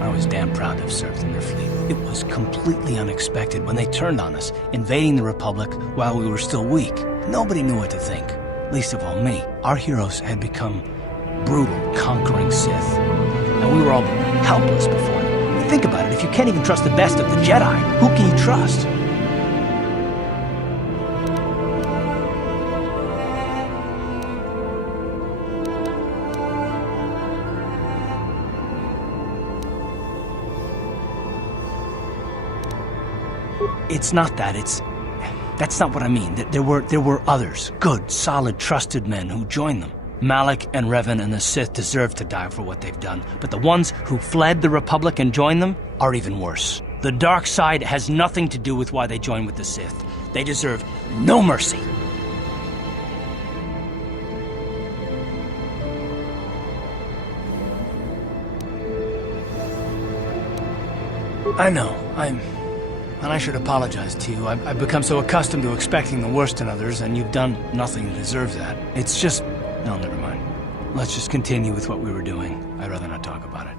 I was damn proud to have served in their fleet. It was completely unexpected when they turned on us, invading the Republic while we were still weak. Nobody knew what to think, least of all me. Our heroes had become brutal, conquering Sith, and we were all helpless before them. Think about it, if you can't even trust the best of the Jedi, who can you trust? It's not that, that's not what I mean. There were others, good, solid, trusted men who joined them. Malak and Revan and the Sith deserve to die for what they've done, but the ones who fled the Republic and joined them are even worse. The dark side has nothing to do with why they joined with the Sith. They deserve no mercy. I know, and I should apologize to you. I've become so accustomed to expecting the worst in others, and you've done nothing to deserve that. It's just... no, never mind. Let's just continue with what we were doing. I'd rather not talk about it.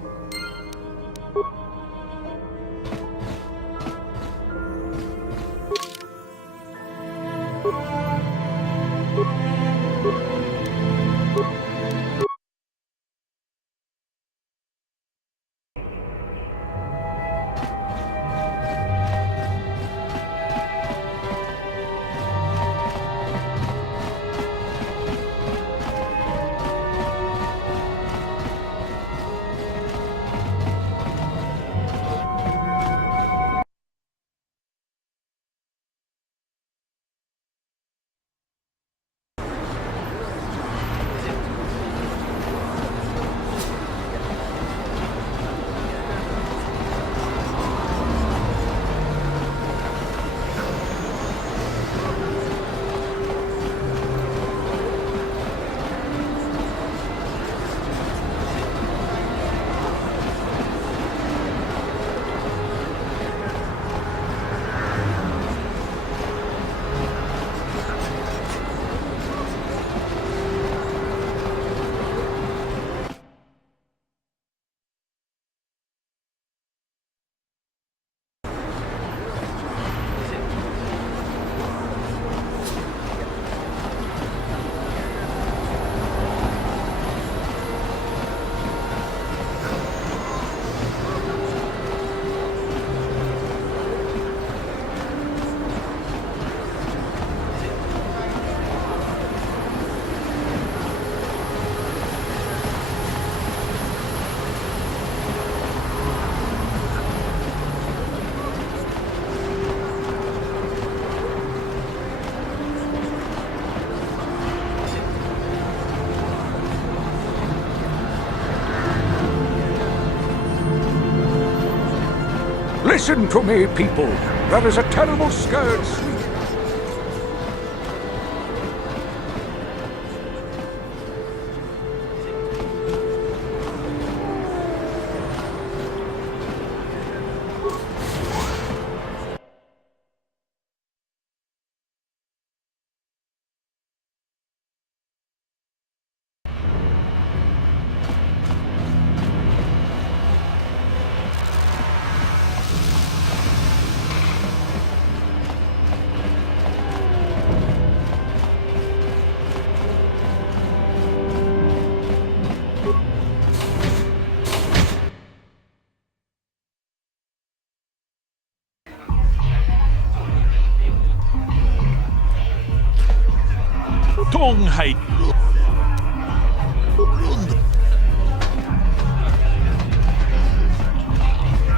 Listen to me, people. There is a terrible scourge.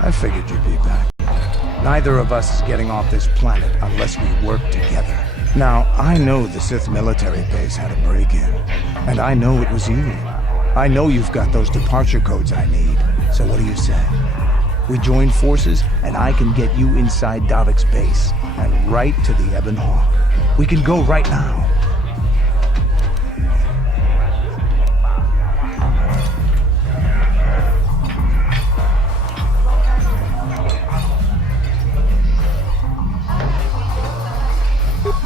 I figured you'd be back. Neither of us is getting off this planet unless we work together. Now, I know the Sith military base had a break-in, and I know it was you. I know you've got those departure codes I need, so what do you say? We join forces, and I can get you inside Davik's base, and right to the Ebon Hawk. We can go right now.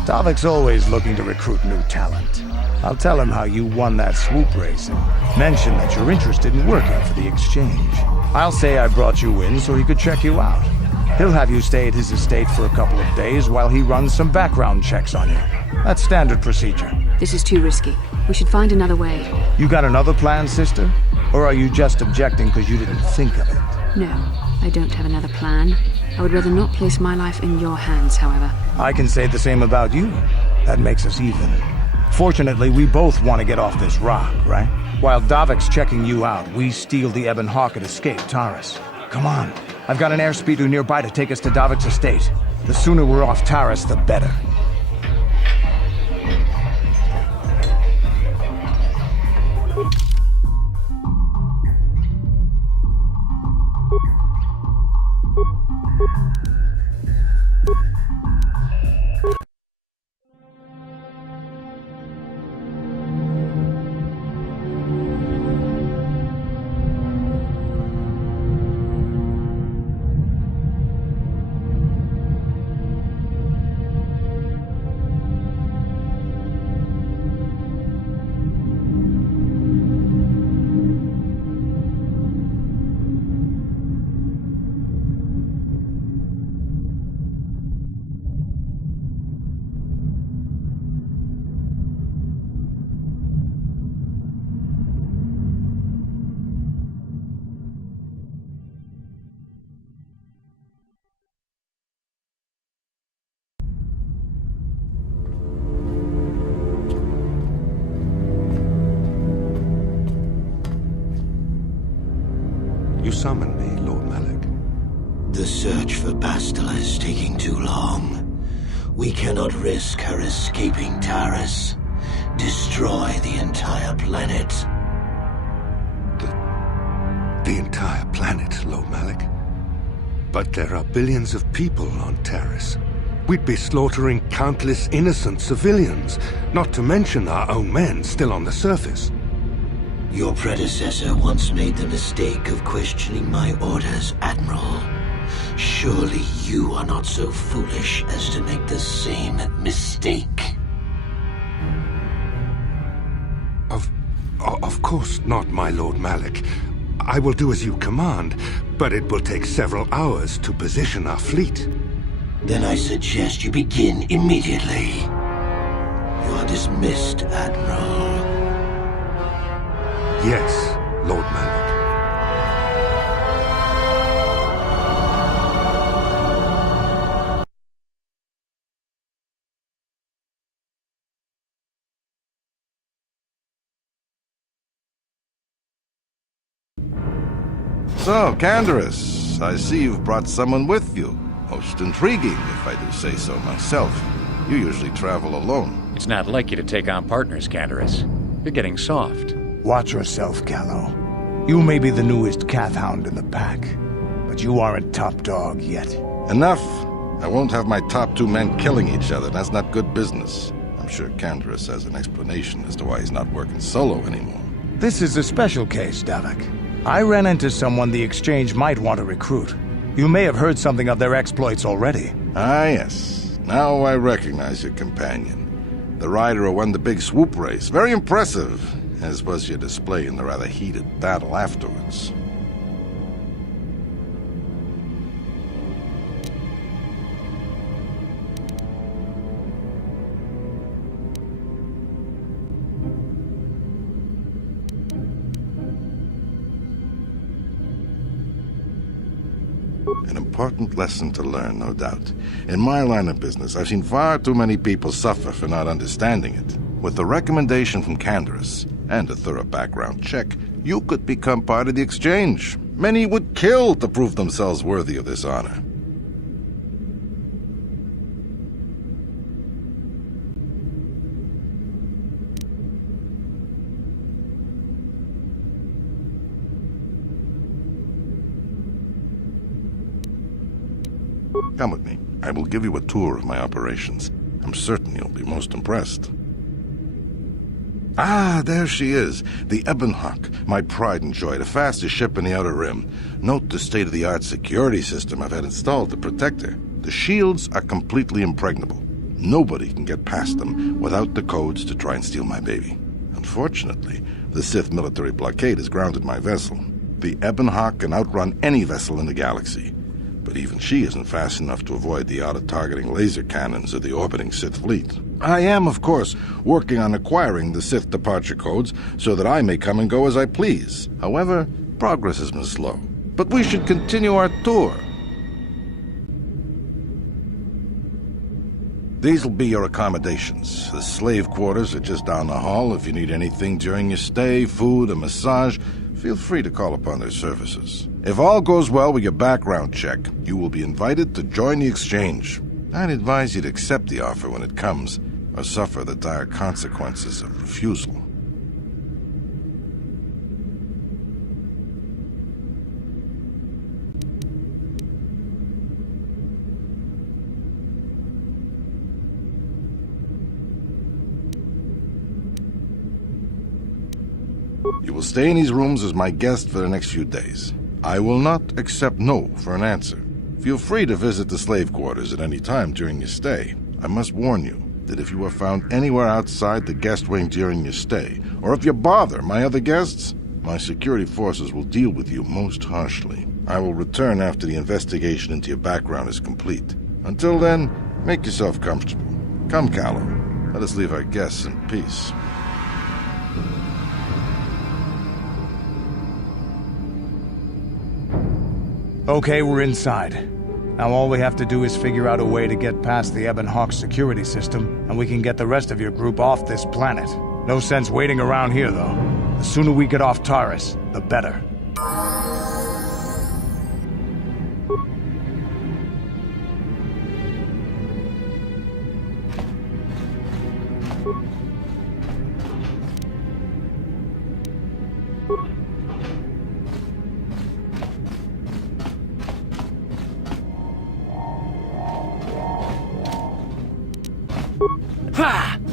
Davik's always looking to recruit new talent. I'll tell him how you won that swoop race and mention that you're interested in working for the exchange. I'll say I brought you in so he could check you out. He'll have you stay at his estate for a couple of days while he runs some background checks on you. That's standard procedure. This is too risky. We should find another way. You got another plan, sister? Or are you just objecting because you didn't think of it? No, I don't have another plan. I would rather not place my life in your hands, however. I can say the same about you. That makes us even. Fortunately, we both want to get off this rock, right? While Davik's checking you out, we steal the Ebon Hawk and escape Tarris. Come on. I've got an airspeeder nearby to take us to Davik's estate. The sooner we're off Tarris, the better. You summoned me, Lord Malak. The search for Бастила is taking too long. We cannot risk her escaping Tarris. Destroy the entire planet. The entire planet, Lord Malak. But there are billions of people on Tarris. We'd be slaughtering countless innocent civilians, not to mention our own men still on the surface. Your predecessor once made the mistake of questioning my orders, Admiral. Surely you are not so foolish as to make the same mistake. Of course not, my Lord Malak. I will do as you command, but it will take several hours to position our fleet. Then I suggest you begin immediately. You are dismissed, Admiral. Yes, Lord Malak. So, Canderous, I see you've brought someone with you. Most intriguing, if I do say so myself. You usually travel alone. It's not like you to take on partners, Canderous. You're getting soft. Watch yourself, Callow. You may be the newest Cathhound in the pack, but you aren't top dog yet. Enough! I won't have my top two men killing each other. That's not good business. I'm sure Canderous has an explanation as to why he's not working solo anymore. This is a special case, Davik. I ran into someone the Exchange might want to recruit. You may have heard something of their exploits already. Ah, yes. Now I recognize your companion. The rider who won the big swoop race. Very impressive, as was your display in the rather heated battle afterwards. An important lesson to learn, no doubt. In my line of business, I've seen far too many people suffer for not understanding it. With the recommendation from Canderous and a thorough background check, you could become part of the exchange. Many would kill to prove themselves worthy of this honor. Come with me. I will give you a tour of my operations. I'm certain you'll be most impressed. Ah, there she is. The Ebonhawk, my pride and joy, the fastest ship in the Outer Rim. Note the state-of-the-art security system I've had installed to protect her. The shields are completely impregnable. Nobody can get past them without the codes to try and steal my baby. Unfortunately, the Sith military blockade has grounded my vessel. The Ebonhawk can outrun any vessel in the galaxy. But even she isn't fast enough to avoid the auto-targeting laser cannons of the orbiting Sith fleet. I am, of course, working on acquiring the Sith departure codes so that I may come and go as I please. However, progress has been slow. But we should continue our tour. These will be your accommodations. The slave quarters are just down the hall. If you need anything during your stay, food, a massage, feel free to call upon their services. If all goes well with your background check, you will be invited to join the exchange. I'd advise you to accept the offer when it comes, or suffer the dire consequences of refusal. You will stay in these rooms as my guest for the next few days. I will not accept no for an answer. Feel free to visit the slave quarters at any time during your stay. I must warn you that if you are found anywhere outside the guest wing during your stay, or if you bother my other guests, my security forces will deal with you most harshly. I will return after the investigation into your background is complete. Until then, make yourself comfortable. Come, Callow. Let us leave our guests in peace. Okay, we're inside. Now all we have to do is figure out a way to get past the Ebonhawk security system, and we can get the rest of your group off this planet. No sense waiting around here, though. The sooner we get off Tarris, the better.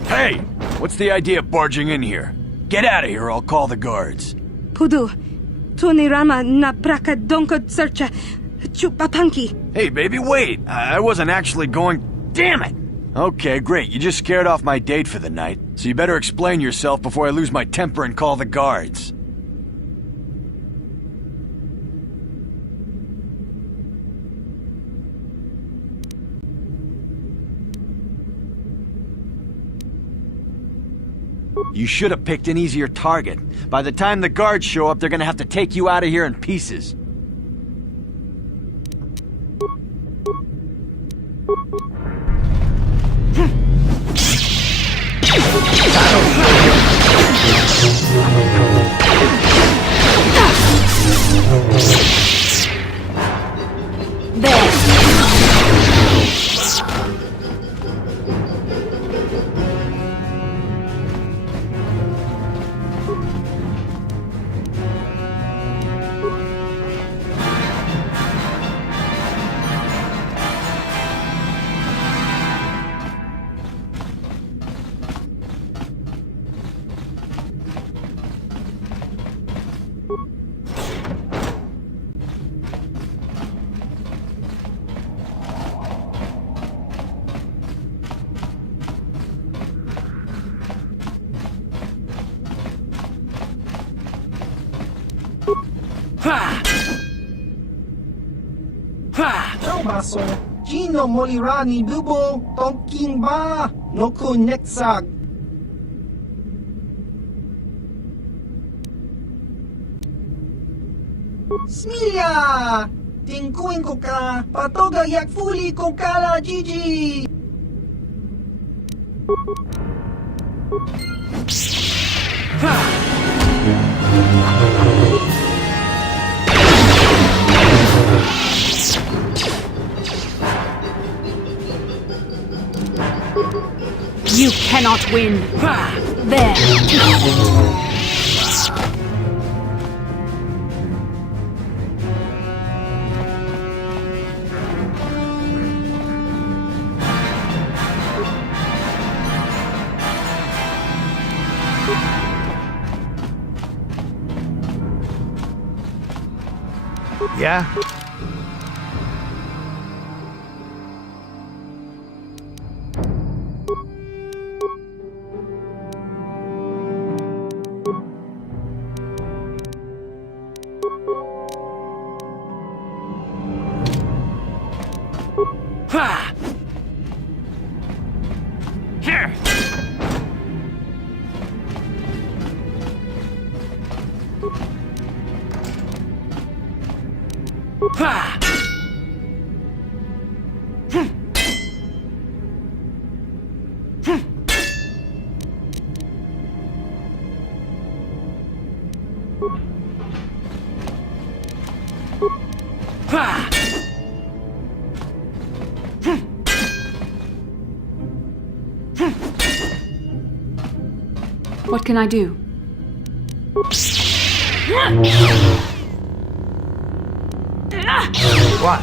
Hey! What's the idea of barging in here? Get out of here or I'll call the guards. Pudu, Tunirama na praka donko searcha chupapanki. Hey, baby, wait! I wasn't actually going... Damn it! Okay, great. You just scared off my date for the night, so you better explain yourself before I lose my temper and call the guards. You should have picked an easier target. By the time the guards show up, they're gonna have to take you out of here in pieces. Baso, Gino Molirani Bubo, Tonking Ba, Noku Netsag. Smilia! Tinkuin ko ka, patoga yak fuli ko kala Gigi! You cannot win. There. Yeah? Here! What can I do? What?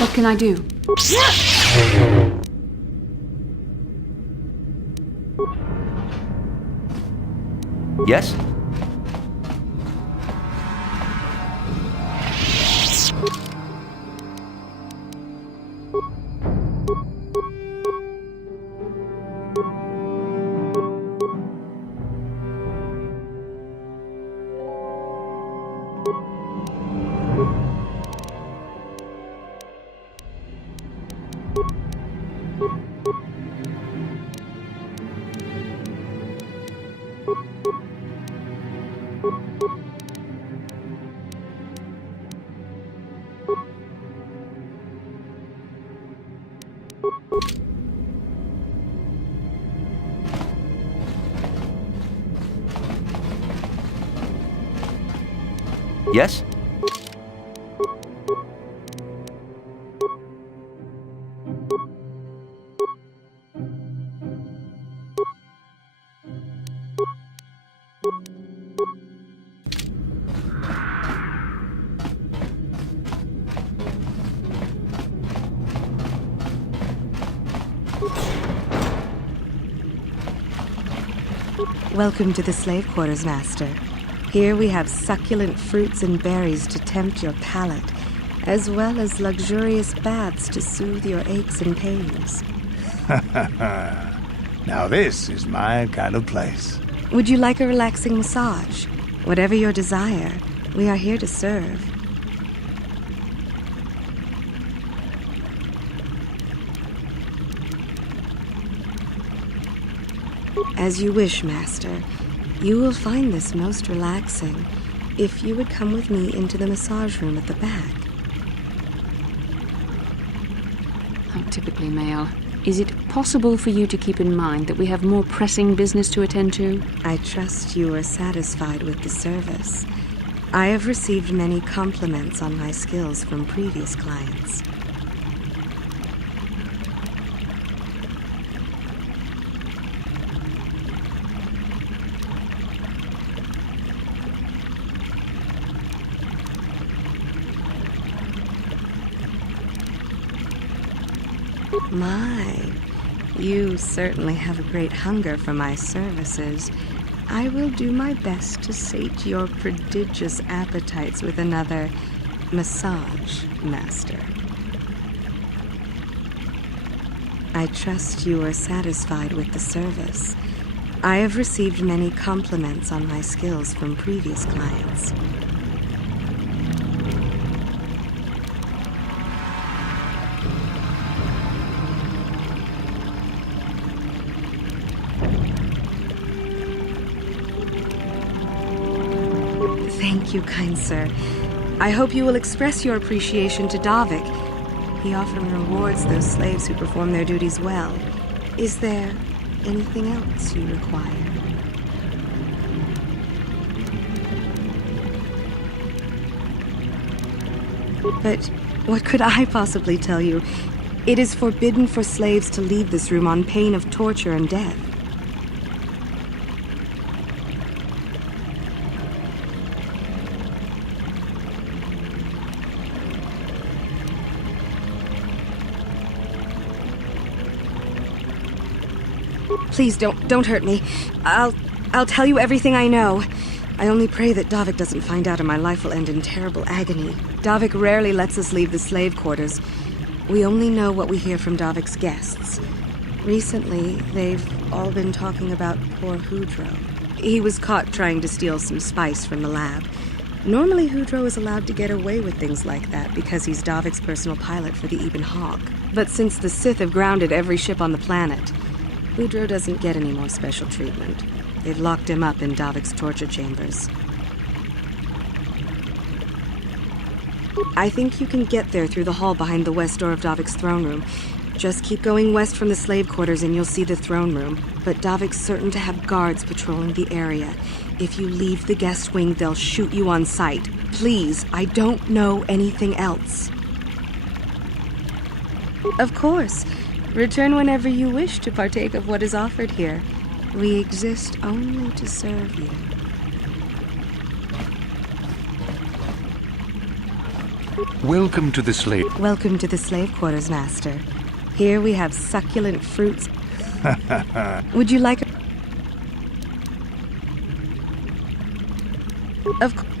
What can I do? Yes? Yes? Welcome to the slave quarters, Master. Here we have succulent fruits and berries to tempt your palate, as well as luxurious baths to soothe your aches and pains. Now this is my kind of place. Would you like a relaxing massage? Whatever your desire, we are here to serve. As you wish, Master. You will find this most relaxing if you would come with me into the massage room at the back. How typically male. Is it possible for you to keep in mind that we have more pressing business to attend to? I trust you are satisfied with the service. I have received many compliments on my skills from previous clients. My, you certainly have a great hunger for my services. I will do my best to sate your prodigious appetites with another massage, Master. I trust you are satisfied with the service. I have received many compliments on my skills from previous clients. Thank you, kind sir. I hope you will express your appreciation to Davik. He often rewards those slaves who perform their duties well. Is there anything else you require? But what could I possibly tell you? It is forbidden for slaves to leave this room on pain of torture and death. Please don't hurt me. I'll tell you everything I know. I only pray that Davik doesn't find out and my life will end in terrible agony. Davik rarely lets us leave the slave quarters. We only know what we hear from Davik's guests. Recently, they've all been talking about poor Hudro. He was caught trying to steal some spice from the lab. Normally, Hudro is allowed to get away with things like that because he's Davik's personal pilot for the Ebon Hawk. But since the Sith have grounded every ship on the planet, Hudro doesn't get any more special treatment. They've locked him up in Davik's torture chambers. I think you can get there through the hall behind the west door of Davik's throne room. Just keep going west from the slave quarters and you'll see the throne room. But Davik's certain to have guards patrolling the area. If you leave the guest wing, they'll shoot you on sight. Please, I don't know anything else. Of course. Return whenever you wish to partake of what is offered here. We exist only to serve you. Welcome to the slave. Welcome to the slave quarters, Master. Here we have succulent fruits. Would you like Of course.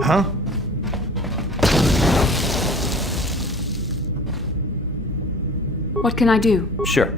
Huh? What can I do? Sure.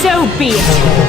So be it!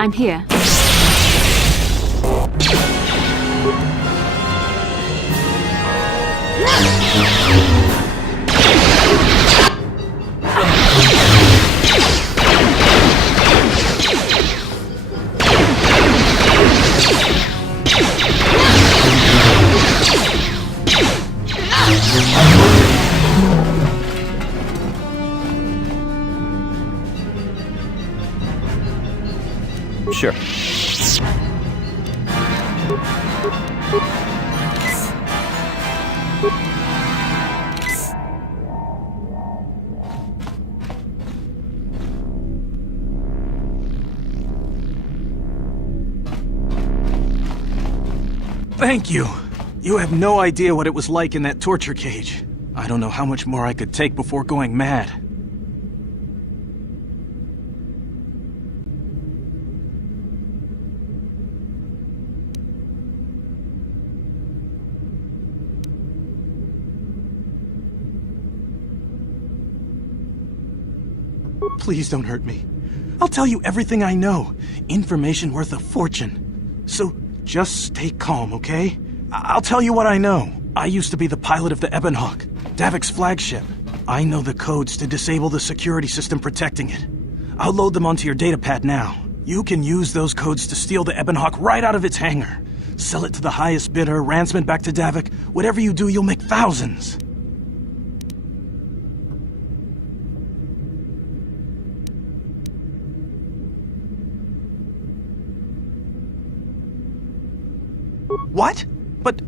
I'm here. Sure. Thank you. You have no idea what it was like in that torture cage. I don't know how much more I could take before going mad. Please don't hurt me. I'll tell you everything I know. Information worth a fortune. So just stay calm, okay? I'll tell you what I know. I used to be the pilot of the Ebonhawk, Davik's flagship. I know the codes to disable the security system protecting it. I'll load them onto your datapad now. You can use those codes to steal the Ebonhawk right out of its hangar. Sell it to the highest bidder, ransom it back to Davik. Whatever you do, you'll make thousands. What? But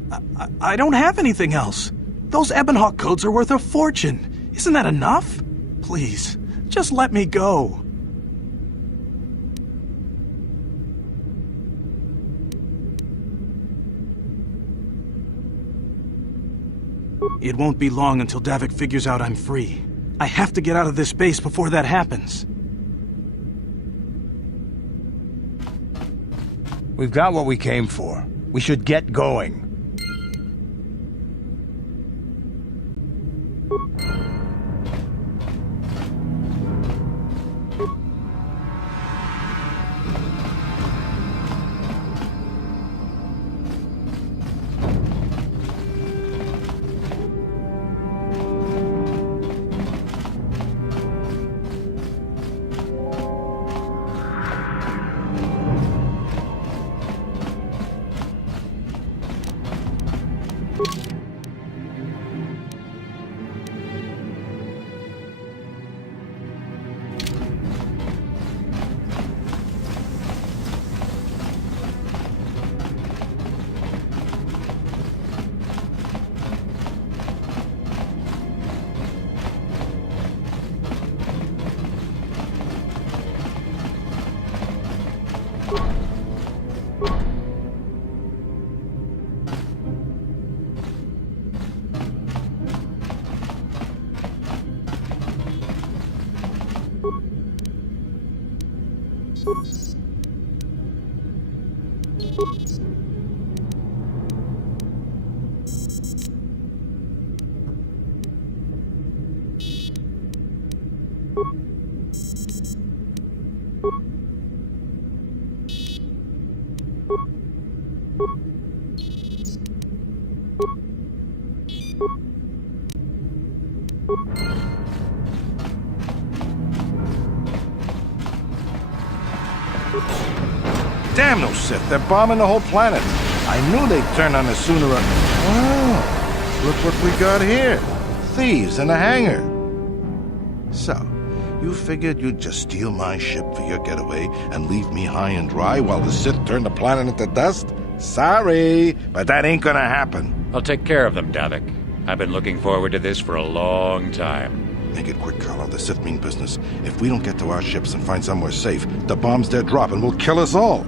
I don't have anything else. Those Ebonhawk codes are worth a fortune. Isn't that enough? Please, just let me go. It won't be long until Davik figures out I'm free. I have to get out of this base before that happens. We've got what we came for. We should get going. Damn those Sith, they're bombing the whole planet. I knew they'd turn on us sooner or... Oh, look what we got here. Thieves in a hangar. So, you figured you'd just steal my ship for your getaway and leave me high and dry while the Sith turn the planet into dust? Sorry, but that ain't gonna happen. I'll take care of them, Davik. I've been looking forward to this for a long time. Make it quick, Carlo. The Sith mean business. If we don't get to our ships and find somewhere safe, the bombs they're dropping will kill us all.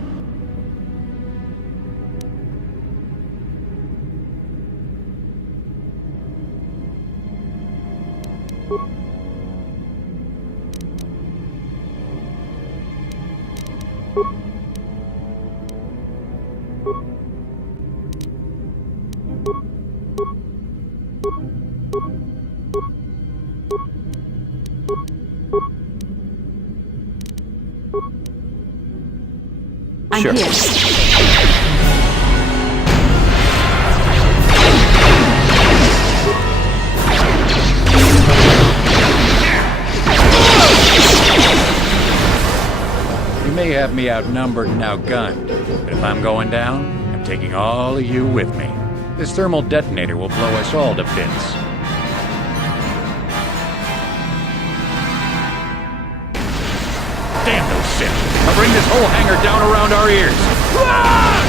I'm here. You may have me outnumbered and outgunned, but if I'm going down, I'm taking all of you with me. This thermal detonator will blow us all to bits. Damn those Sith! I'll bring this whole hangar down around our ears! Ah!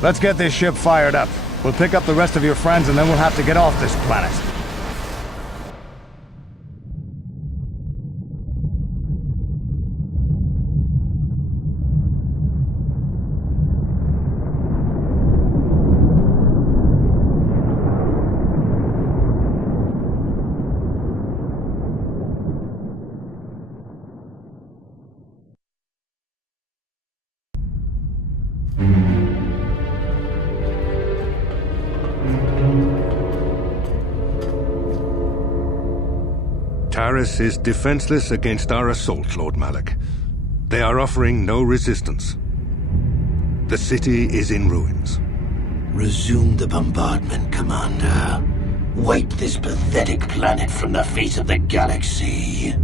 Let's get this ship fired up. We'll pick up the rest of your friends and then we'll have to get off this planet. Tarris is defenseless against our assault, Lord Malak. They are offering no resistance. The city is in ruins. Resume the bombardment, Commander. Wipe this pathetic planet from the face of the galaxy.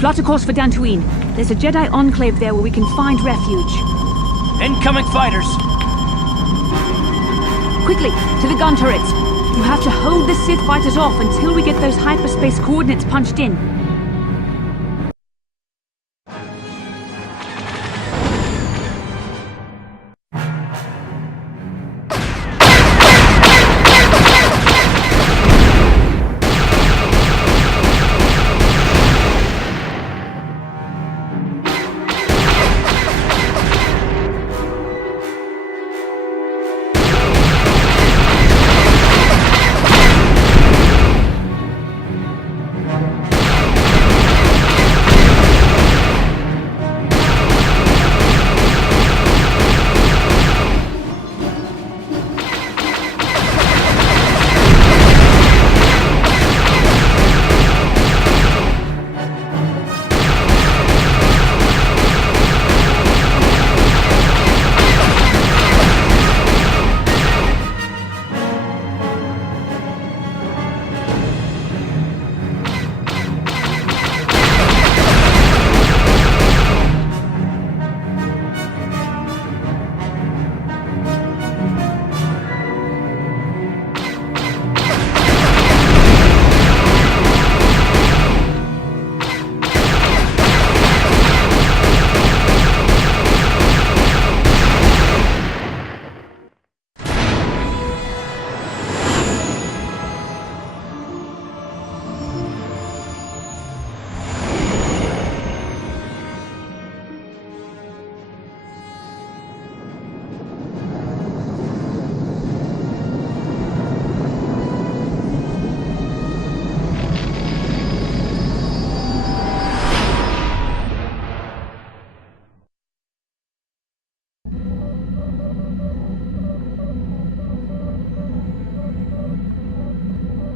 Plot a course for Dantooine. There's a Jedi enclave there where we can find refuge. Incoming fighters! Quickly, to the gun turrets. You have to hold the Sith fighters off until we get those hyperspace coordinates punched in.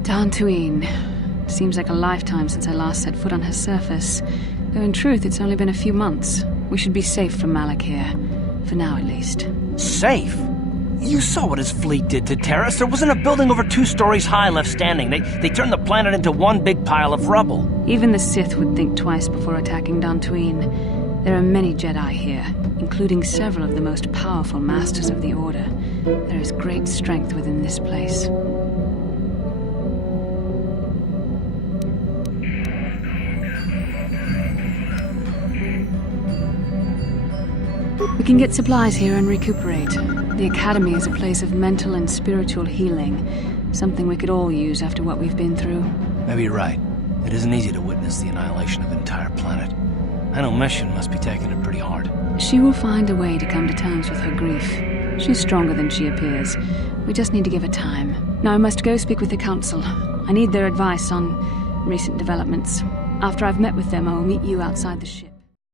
Dantooine. Seems like a lifetime since I last set foot on her surface. Though in truth, it's only been a few months. We should be safe from Malak here. For now, at least. Safe? You saw what his fleet did to Tarris. There wasn't a building over 2 stories high left standing. They turned the planet into one big pile of rubble. Even the Sith would think twice before attacking Dantooine. There are many Jedi here, including several of the most powerful masters of the Order. There is great strength within this place. We can get supplies here and recuperate. The Academy is a place of mental and spiritual healing, something we could all use after what we've been through. Maybe you're right. It isn't easy to witness the annihilation of an entire planet. I know Mission must be taking it pretty hard. She will find a way to come to terms with her grief. She's stronger than she appears. We just need to give her time. Now I must go speak with the Council. I need their advice on recent developments. After I've met with them, I will meet you outside the ship.